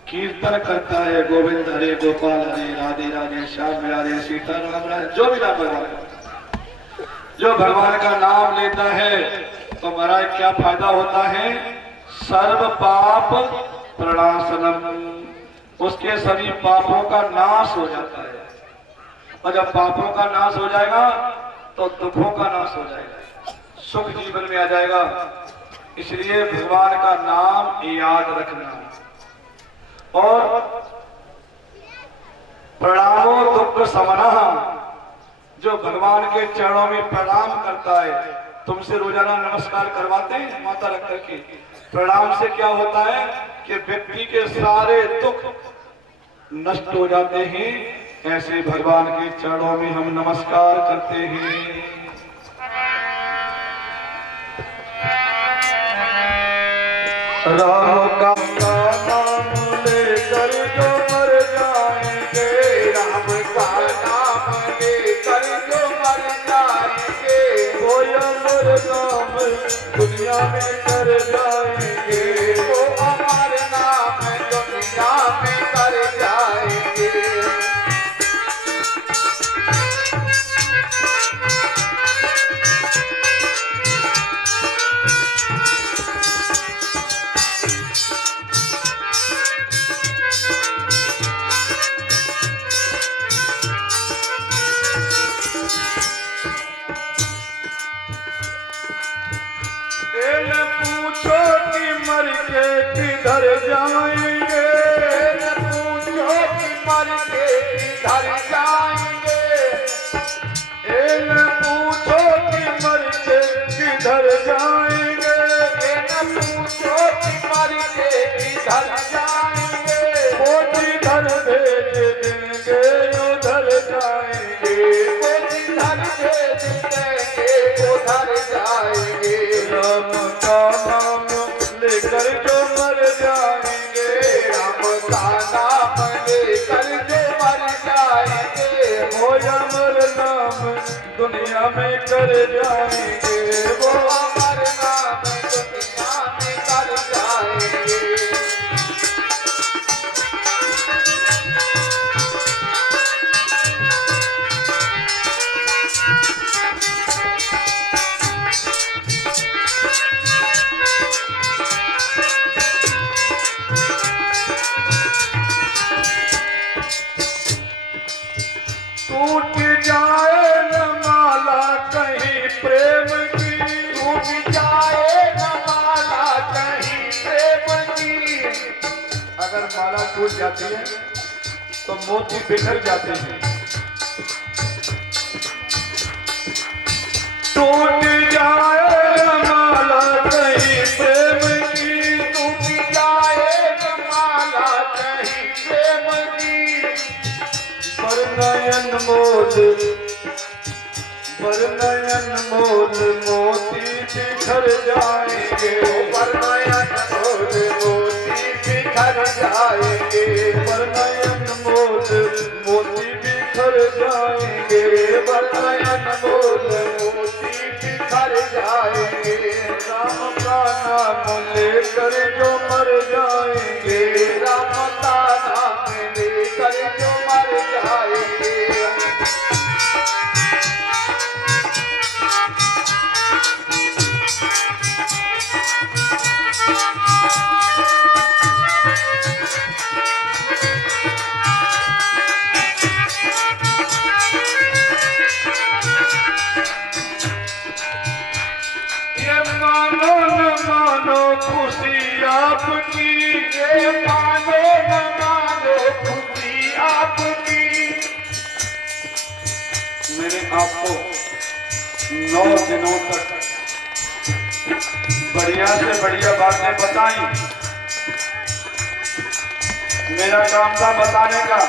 कीर्तन करता है, गोविंद हरे गोपाल हरे राधे राधे श्याम राधे सीता राम राधे, जो भी नाम भगवान का, जो भगवान का नाम लेता है तो महाराज क्या फायदा होता है? सर्व पाप प्रणाशनम, उसके सभी पापों का नाश हो जाता है। और जब पापों का नाश हो जाएगा तो दुखों का नाश हो जाएगा, सुख जीवन में आ जाएगा। इसलिए भगवान का नाम याद रखना। और प्रणामो दुख शमनः, जो भगवान के चरणों में प्रणाम करता है, तुमसे रोजाना नमस्कार करवाते हैं माता रख करके। प्रणाम से क्या होता है कि व्यक्ति के सारे दुख नष्ट हो जाते हैं। ऐसे भगवान के चरणों में हम नमस्कार करते हैं। राम का नाम लेकर जो मर जाएंगे, राम का नाम लेकर जो मर जाएंगे, वो अमर नाम दुनिया में कर जाएंगे, वो अमर नाम दुनिया में कर जाएंगे। मर के किधर जाएंगे। इन पूछो कि मर के किधर जाएंगे। इन पूछो कि मर के किधर जाएंगे। वो जिधर भेज देंगे उधर जाएंगे। वो जिधर भेज देंगे उधर जाएंगे। राम का नाम लेकर जो मर जाएंगे। राम का नाम लेकर जो मर जाएंगे। वो अमर नाम दुनिया में कर जाएंगे। वो अमर नाम दुनिया में कर जाएंगे। टूट जाए न माला कहीं प्रेम की। टूट जाए न माला कहीं प्रेम की। अगर माला टूट जाती है तो मोती बिखर जाते हैं। टूट जाए न माला कहीं प्रेम की। टूट जाए न माला कहीं प्रेम की। नयन मोल मोती बिखर जाएंगे। नयन मोल मोती बिखर जाएंगे। नयन मोल मोती बिखर जाएंगे। नयन मोल मोती बिखर जाएंगे। राम का नाम लेकर जो मर जाएंगे। राम का नाम लेकर जो मर जाएंगे। ये मानो न मानो खुशी आपकी। ये मानो न मानो खुशी आपकी। मैंने आपको 9 दिनों तक बढ़िया से बढ़िया बातें बताई। मेरा काम था बताने का।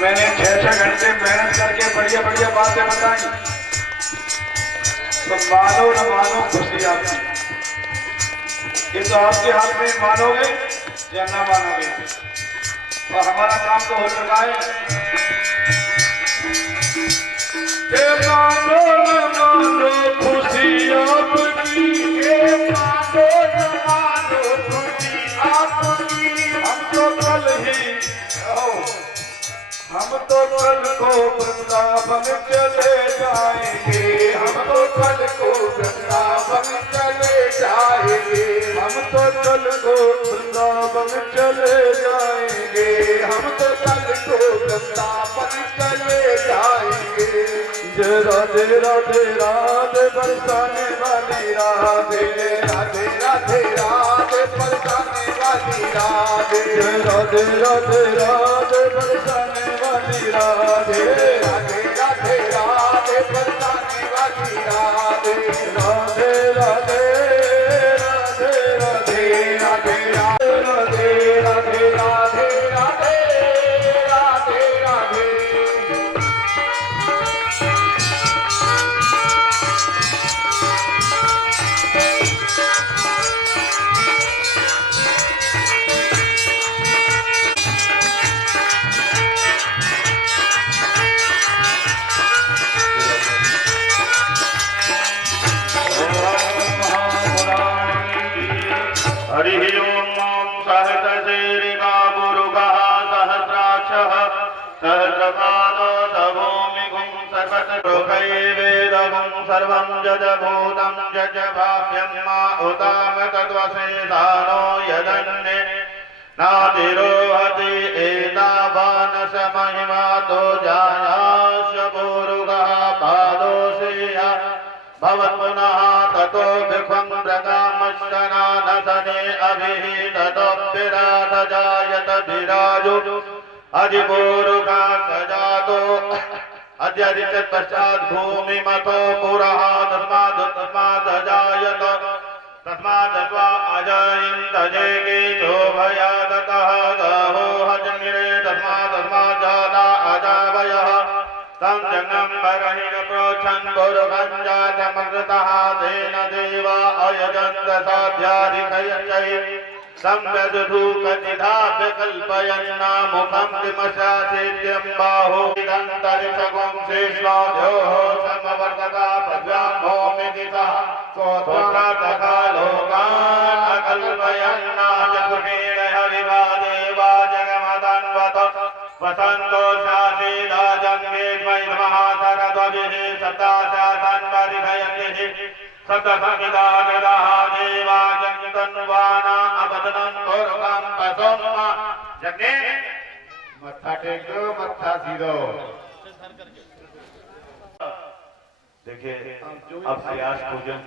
मैंने 6-6 घंटे मेहनत करके बढ़िया बढ़िया बातें बताई। तो मानो न मानो खुशी आपकी। ये तो आपके हाथ में, मानोगे या ना मानोगे। और हमारा काम तो हो चुका है। मानो न मानो खुशी आपकी। मानो न मानो खुशी आपकी। हम तो कल को वृंदावन चले जाएंगे। हम तो कल को वृंदावन चले जाएंगे। हम तो कल को वृंदावन चले जाएंगे। हम तो कल को वृंदावन चले जाएंगे। जय राधे राधे राधे बरसाने वाली राधे। राधे राधे राधे बरसाने वाली राधे। जय राधे राधे राधे बरसाने वाली राधे। राधे राधे राधे बरसाने वाली राधे। राधे राधे राधे राधे राधे राधे राधे राधे राधे राधे राधे। हरि ओम सहस्रशीर्षा गुरुगा सहस्राक्षः सहस्रपादो सभूमिगुं सर्वतरुकैवेदगुं सर्वं जडभूतं जडभाव्यं मा उदाम तद्वशेषानो यदन्ये नातिरोहति एतावानसमहिमातो जायास्य पूरुगः पादोषेय भवत्पुनः ततो विखं व्रतामश्चनानसने अभिहिततो विराट जायत विराजो अधिपूरुका सजातो अद्यदित पश्चात् भूमि मतो पुरः तस्मात् जायत तस्मात् त्वा अजयन्तजेगे शोभया ततः गहो हजनिरे तस्मात् जाता अजावयः तं जन्म बर्हिः प्रोच्छन् पुरुषं जातमकृतः तेन देवा अयजन्त साध्याधिकयच्चै संव्यदधु कतिधा विकल्पयन्ना मुखं किमशासेत्यं बाहो इदन्तरिक्षगुं शेष्वाद्योः समवर्तता पद्भ्यां भौमिति सः स्वतः लोकान् अकल्पयन्ना चतुर्षेण हरिवा देवा जगमदन्वत वसन्तो शासीदाजन्मेष्मै महासरद्वभिः सप्ताशासन् परिभयतिः सतसमिदागदाः देवा जन्तन्वाना अवदनं पुरुषं पशुम्मा जगने मत्था टेक दो मत्था सीधो। देखिए अब प्रयास पूजन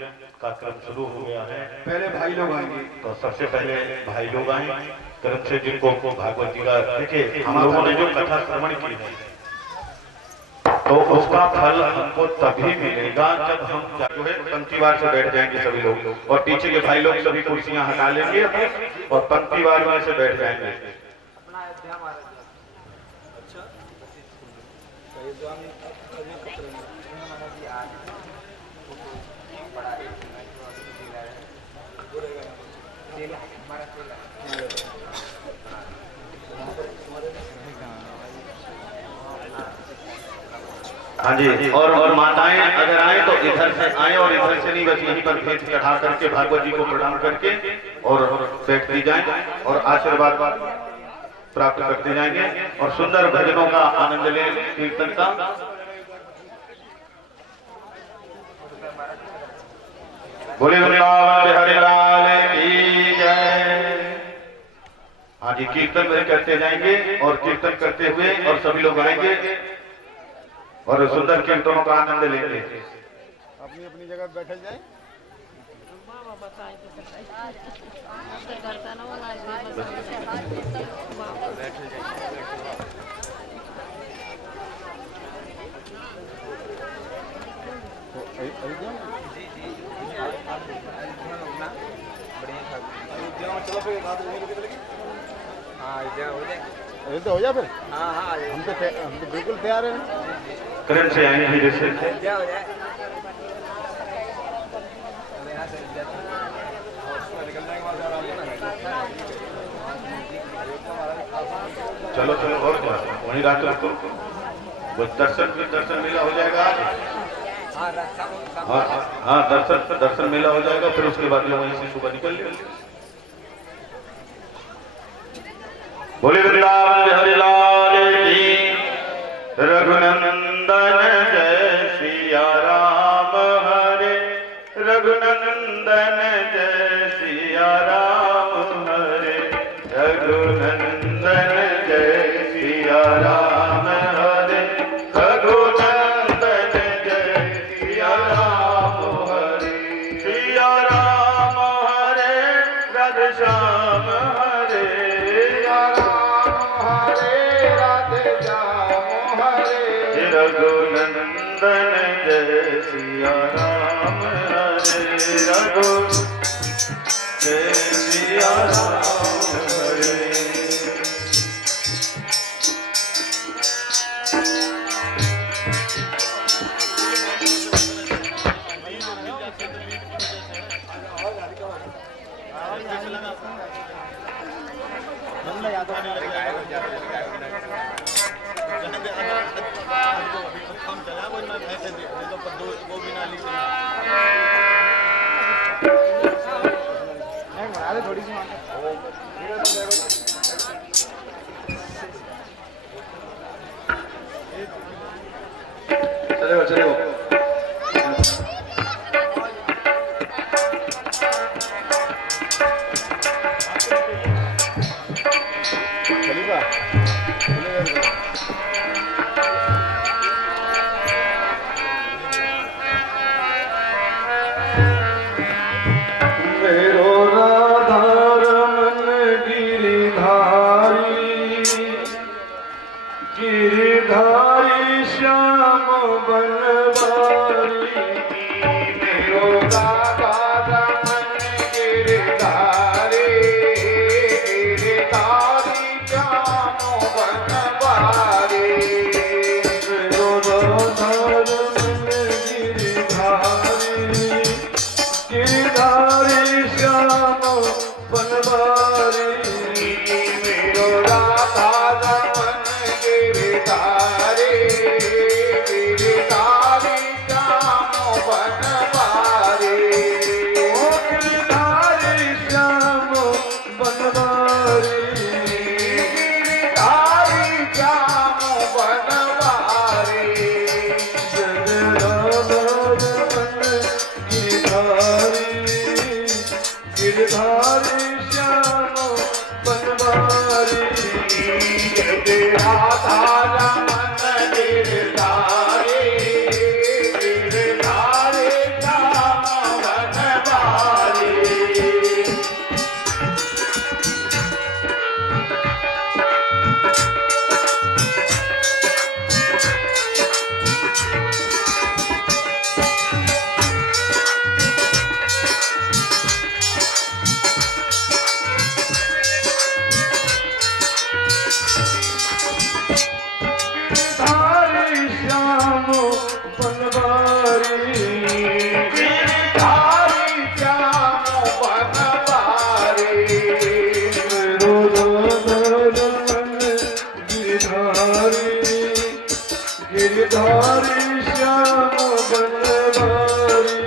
का क्रम शुरू हो गया है। पहले भाई लोग आएंगे। तो सबसे पहले भाई लोग आए क्रम से जिनको भागवत जी का देखिए हम लोगों ने जो कथा श्रवण की है तो उसका फल हमको तभी मिलेगा जब हम जो है पंक्तिवार से बैठ जाएंगे सभी लोग और पीछे के भाई लोग सभी कुर्सियां हटा लेंगे और पंक्तिवार में से बैठ जाएंगे। हाँ जी और माताएं अगर आए तो इधर से आए और इधर से नहीं बस यहीं पर भेद चढ़ा करके भागवत जी को प्रणाम करके और बैठती जाएं और आशीर्वाद प्राप्त करते जाएंगे और सुंदर भजनों का आनंद ले कीर्तन का। बोले वृंदावन हरि लाल की जय। हाँ जी कीर्तन में करते जाएंगे और कीर्तन करते हुए और सभी लोग आएंगे और सुंदर कीर्तनों का आनंद लेंगे। अपनी अपनी जगह बैठे जाए। अयोध्या हो जाए फिर। हाँ हम तो बिल्कुल तैयार हैं। करण से आएंगे धीरे से। चलो चलो और क्या वहीं रात रखो वो दर्शन मेला हो जाएगा। हाँ दर्शन मेला हो जाएगा फिर उसके बाद में वहीं से सुबह निकल लेंगे। बोले वृंदावन हरि लाल की रघुनंदन जय सिया राम हरे रघुनंदन जय सिया राम हरे रघुनंदन जय सिया राम हरे रघुनंदन जय सिया राम हरे सिया राम हरे राधे श्याम हरे रघुनंदन जय सिया राम हरे रघु जय सिया राम हरे। थोड़ी सी चलेगा चलेगा। चलेगा गिरधारी श्याम बनवारी, गिरधारी श्याम बनवारी, गिरधारी श्याम बनवारी,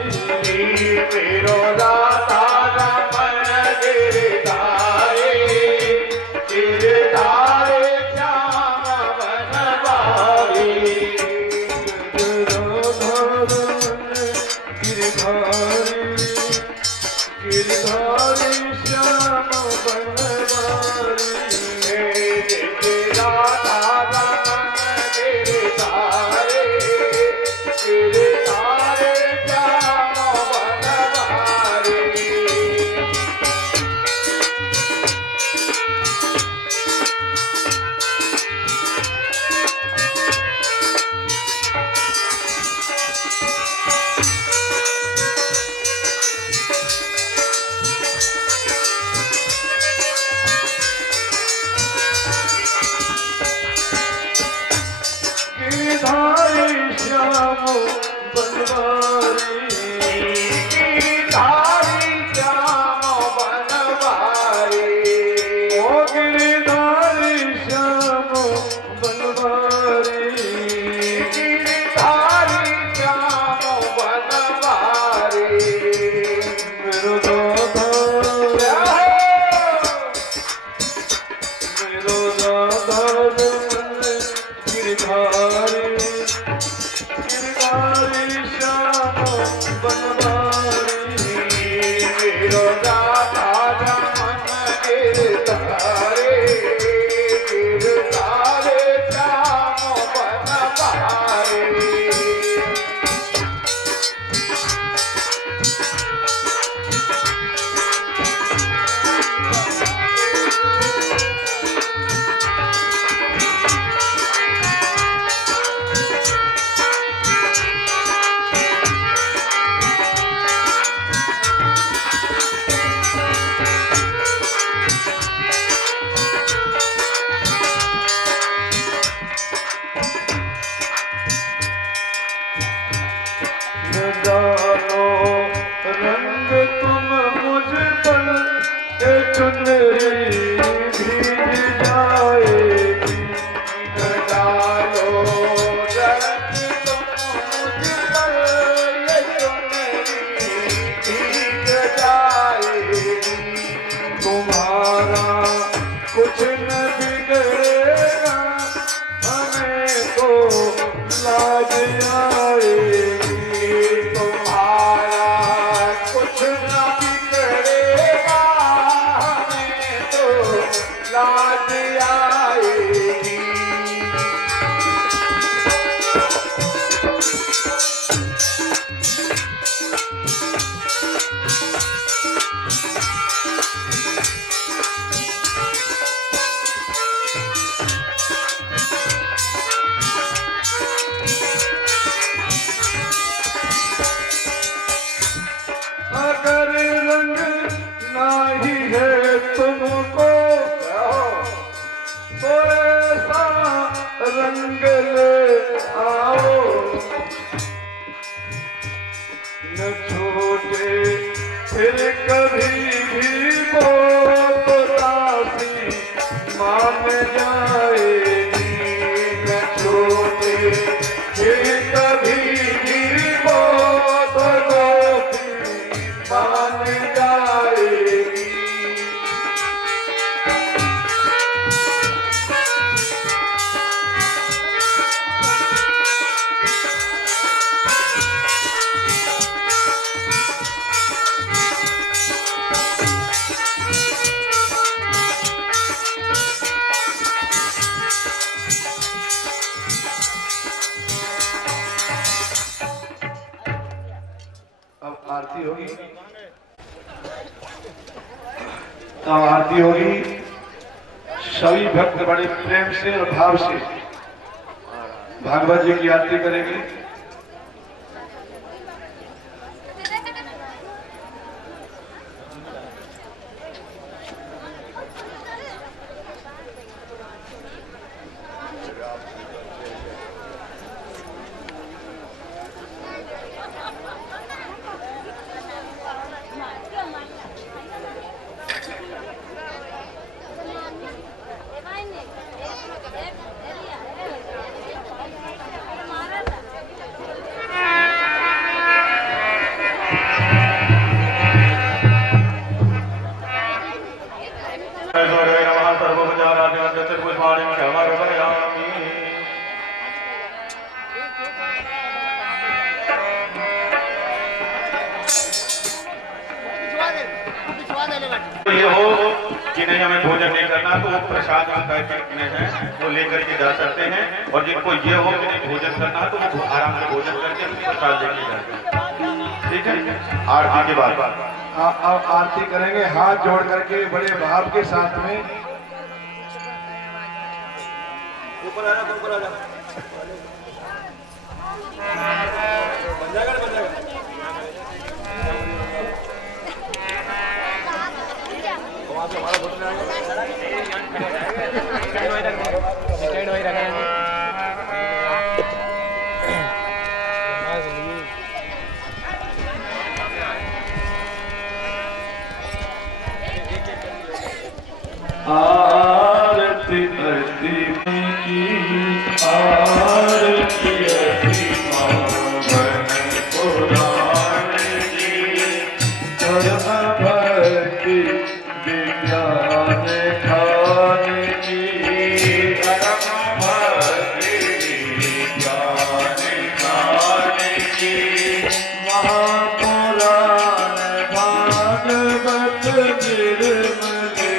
मेरो राधा रमन गिरधारी, गिरधारी श्याम बनवारी, गिरधारी श्याम बनवारी, राधा रमन गिरधारी, गिरधारी श्याम बनवारी। गिरधारी श्याम बनवारी, गिरधारी श्याम बनवारी, ओ गिरधारी श्याम बनवारी, गिरधारी श्याम बनवारी। मेरो राधा, मेरो राधा गिरधारी, गिरधारी श्याम बनवारी, मेरो राधा रमन गिरधारी, गिरधारी श्याम बनवारी। न डालो रंग तुम मुझ पर, ये चुनरी भीग जाएगी, न डालो रंग तुम मुझ पर, ये चुनरी भीग जाएगी। तुम्हारा कुछ न बिगड़ेगा, हमें तो लाज आएगी, तुम्हारा कुछ न बिगड़ेगा, हमें तो लाज आएगी। अगर रंग नहीं है तुमको, तो ऐसा रंग ले आओ, न छोटे फिर कभी भी वो तो दासी मान जाएगी, न छोटे फिर कभी भी वो तो दासी मान जाएगी। अब आरती होगी, अब आरती होगी। सभी भक्त बड़े प्रेम से और भाव से भागवत जी की आरती करेंगे। चतुर्भुजां समर्पयामि। ये हो कि नहीं हमें भोजन नहीं करना तो वो प्रसाद जो पैकेट में है वो लेकर के जा सकते हैं, और जिनको ये हो कि नहीं भोजन करना तो वो आराम से भोजन करके प्रसाद लेके जाते हैं। ठीक है, आरती के बाद अब आरती करेंगे हाथ जोड़ करके बड़े भाव के साथ में। ऊपर आ जा, ऊपर आ जा। बन जाएगा, बन जाएगा। वहाँ से हमारा भोजन आएगा। आरती आरती की आरती आरती पावन पुराण की धर्म भक्ति विज्ञान खान की धर्म भक्ति विज्ञान खान की महापुराण भागवत निर्मले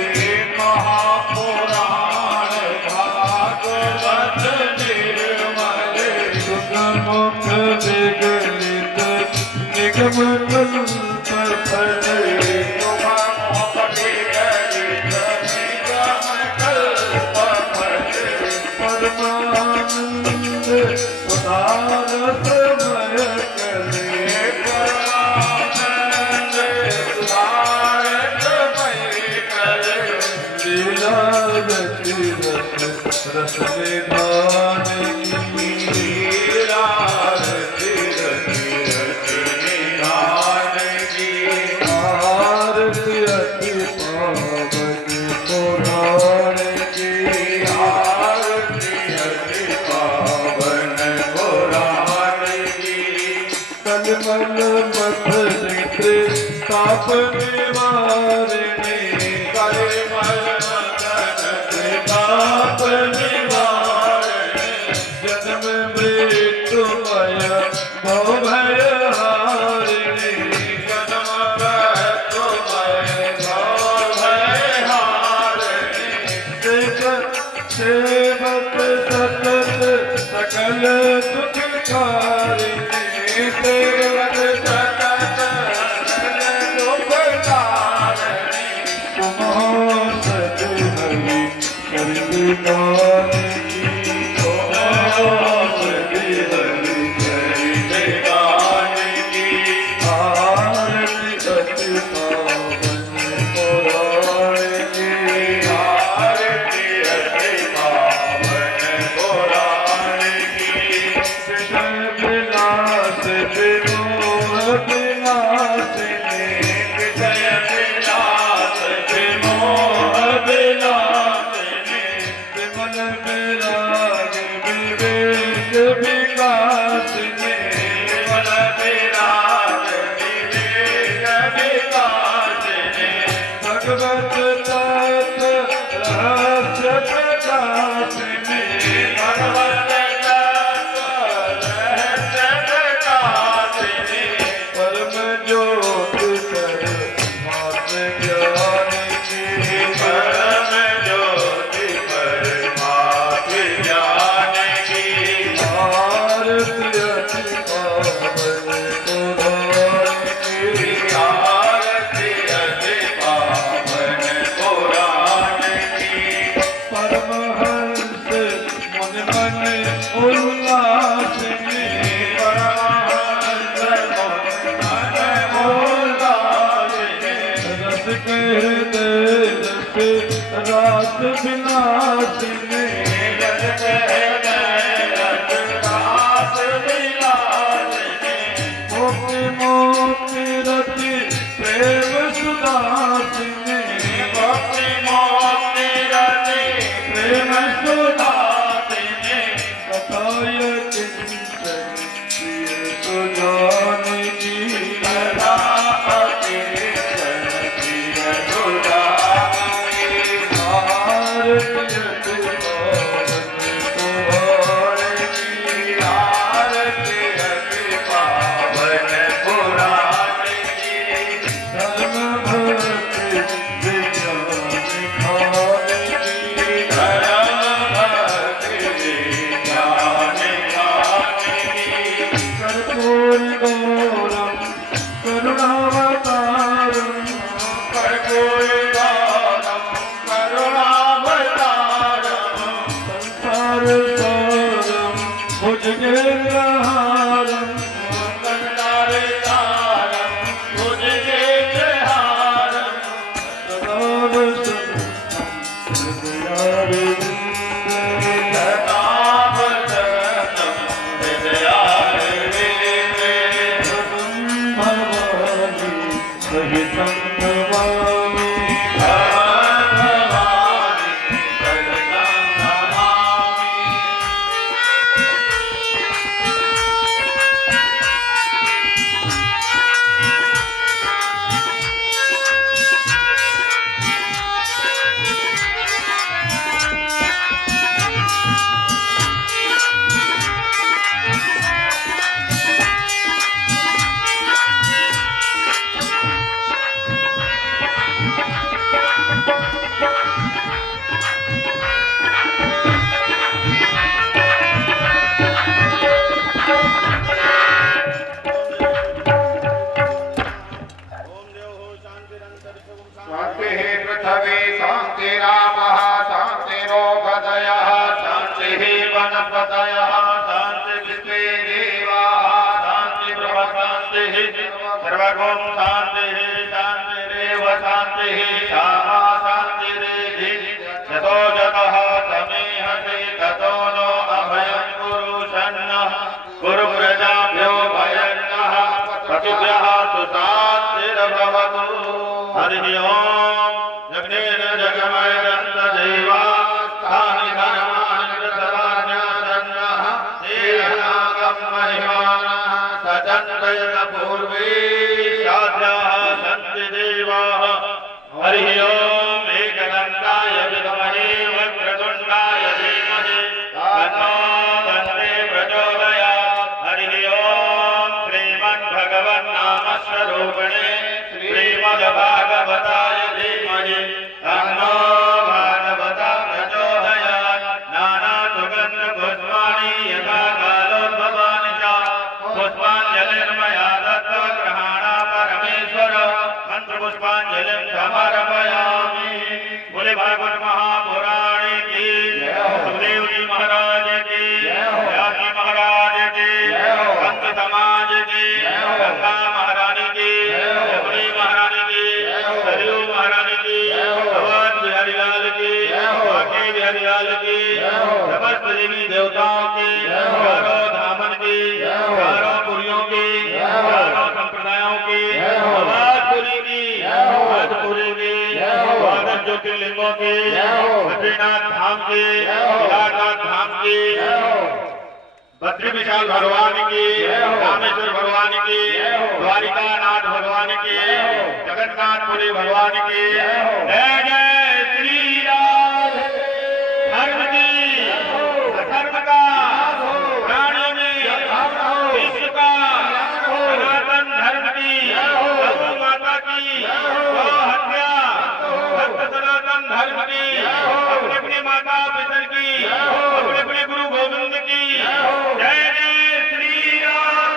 मुख विगलित निगम कल्प फले परमानंद सुधारसमय कले लीला रति रस रस निधान की आरती अति पावन पुराण की आरती अति पावन पुराण की कलमल मथ नेत्र ताप निवारिणी कलमल मथ नेत्र ताप निवारिणी जन्म मृत्यु भय भव भय हारिणी सेवक सतत सकल सुख कारिणी सेवक सतत सकल सुख कारिणी तुमो सत हरि करितानि तुमो सत हरि करितानि आरती अति पावन पुराण की विलास विमोह विलासिनी विजय विलास विमोह विलासिनी विमल विराग विवेक विकासिनी विमल विराग विवेक विकासिनी भगवत तत्व रहस्य प्रकाशिनी भगवत परम ज्योति परमात्म ज्ञान की परम ज्योति परमात्म ज्ञान की सारम मुझे हारम कंदारे तारम मुझे हारम सदार सदाम शरणम विद्यारे भवानी सहितं भवानी भवानी शरणं नमामि शान्तिः पृथिवी शान्तिरापः शान्तिरोगदयः शान्तिः वनपतयः शान्तिर्विश्वे देवाः शान्तिर्ब्रह्मशान्तिः सर्वगुण शान्तिः शान्तिरेव शान्तिः श्यामा शान्तिरेधि यतो जतः तमेहते ततो नो अभयं कुरु शन्नः कुरु प्रजाभ्यो भयन्नः पशुभ्यः तु शान्तिर्भवतु हरिः ओम् यज्ञेन जगमयरन्तदेवा तानि धर्माणि कृतवान्यासन्नः तेनागं महिमानः सचन्तयत पूर्वे साध्याः सन्ति देवाः हरिः ओम् एकदन्ताय विद्महे वक्रतुण्डाय धीमहि तन्नो दन्ते प्रचोदयात् हरिः ओम् श्रीमद्भगवन्नामस्वरूपिणे श्रीमद्भागवताय धीमहि तन्नो भागवतः प्रचोदयात् नानासुगन्धपुष्पाणि यथा कालोद्भवानि च पुष्पाञ्जलिर्मया दत्त्वा गृहाणा परमेश्वर मन्त्रपुष्पाञ्जलिं समर्पयामि। बोले भागवत महापुराणे की सुखदेव जी महाराज की व्यास जी महाराज की संत समाज की गंगा महारानी की यमुनी महारानी की सरयू महारानी की अवध बिहारी लाल की बांके बिहारी लाल की समस्त देवी देवताओं की चारों धामन की चारों पुरियों की चारों संप्रदायों की अवधपुरी की भोजपुरी की द्वादश ज्योतिर्लिंगों की बद्रीनाथ धाम की केदारनाथ धाम की बद्री विशाल भगवान की रामेश्वर भगवान की द्वारिका नाथ भगवान की जगन्नाथपुरी भगवान की जय जय श्री राम। धर्म की अधर्म का प्राणियों में विश्व का सनातन धर्म की गौ माता की गौ हत्या भक्त सनातन धर्म की अपने अपने माता पिता की अपने अपने गुरु गोविंद की जय जय श्री राम।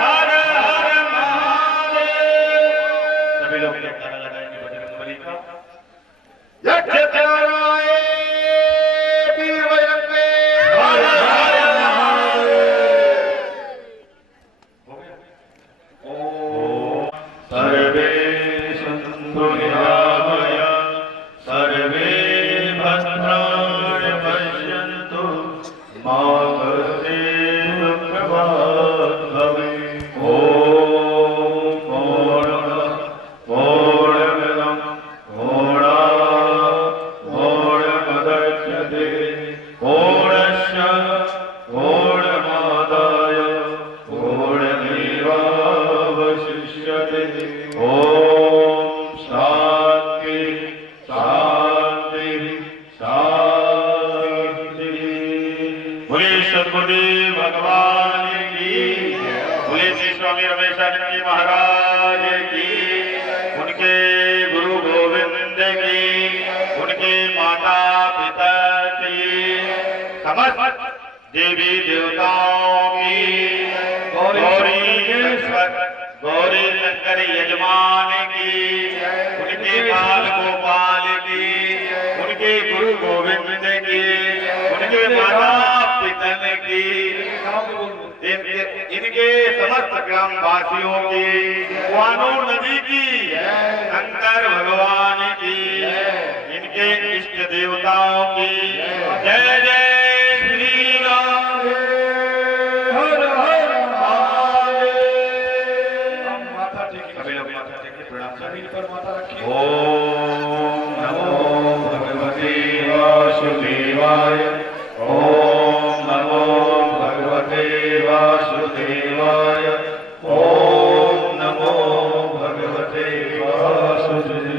हर हर महादेव। सभी लोग जयकारा लगाएंगे बजरंगबली का। यक्षराय वीरवरते हर हर महादेव। सर्वे सन्तु निरामया सर्वे भद्राणि पश्यन्तु मा कश्चित् दुःखभाग् भवेत्। ॐ पूर्णमदः पूर्णमिदं पूर्णात् पूर्णमुदच्यते पूर्णस्य पूर्णमादाय पूर्णमेवावशिष्यते। ॐ शान्ति शान्ति शान्ति। बोले सद्गुरुदेव भगवान की बोले श्री स्वामी रमेशानंद जी महाराज की उनके गुरु गोविंद की उनके माता पिता की समस्त देवी देवताओं की गौरी शंकर यजमान की उनके बाल गोपाल की उनके गुरु गोविंद की इनके माता पिता की, इनके समस्त ग्रामवासियों की, वानू नदी की, शंकर भगवान की, इनके इष्ट देवताओं की जय जय श्री राम। हर हर महादेव। हम माथा टेके, सभी लोग माथा टेके प्रणाम, जमीन पर माथा रखिए। ओम नमो भगवते वासुदेवाय। ओम नमो भगवते वासुदेवाय। ओम नमो भगवते वासुदेवाय।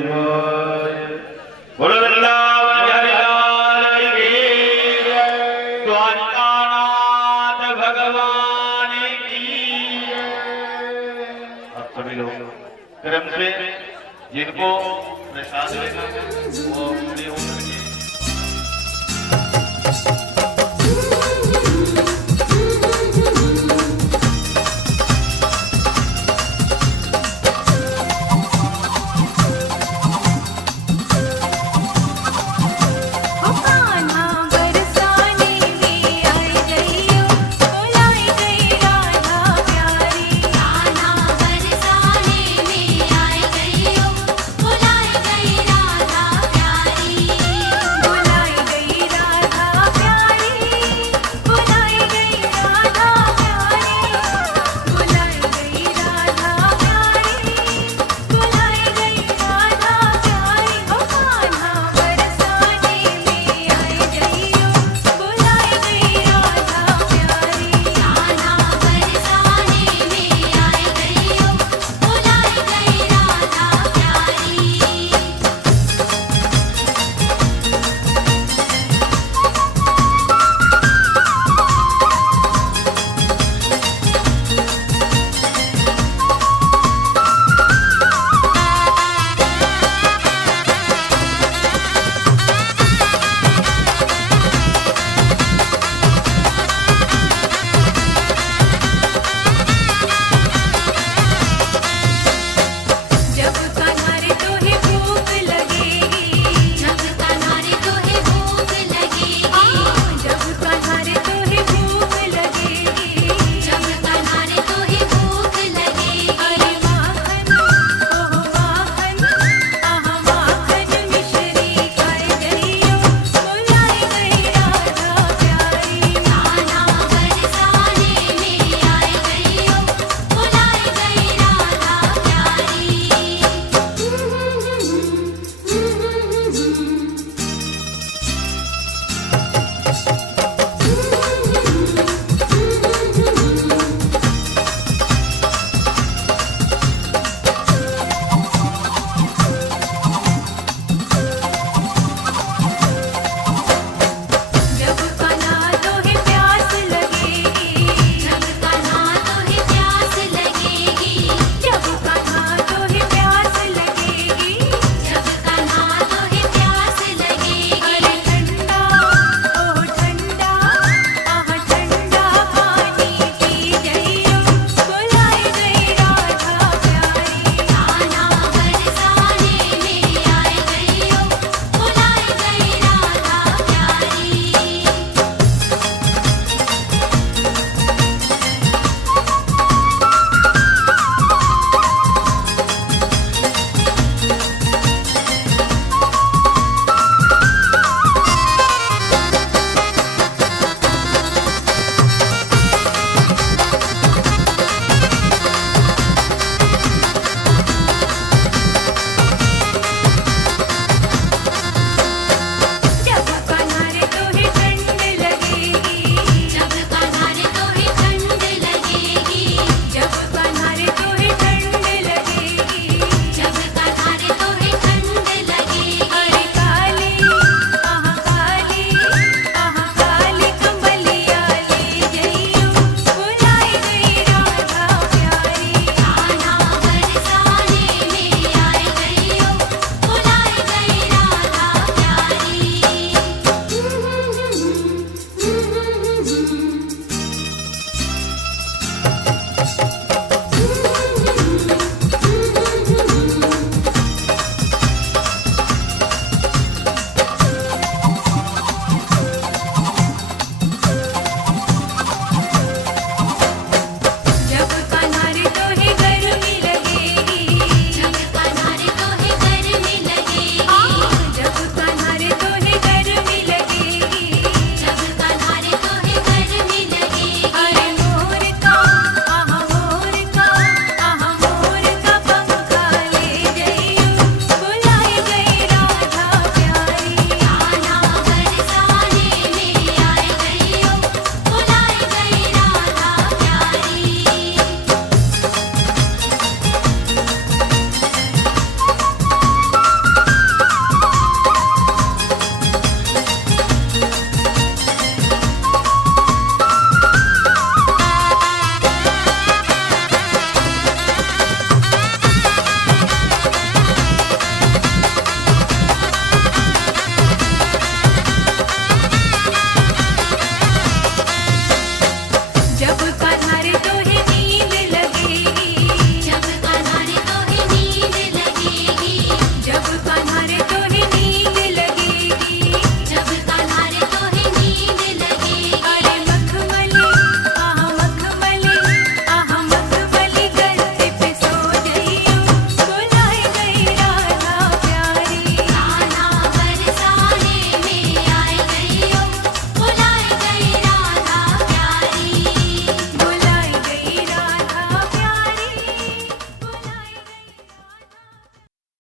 बोलो वृंदावन बिहारी लाल की जय। द्वारकानाथ भगवान की जय। अब सभी लोग क्रम से जिनको प्रसाद लेना है वो अपने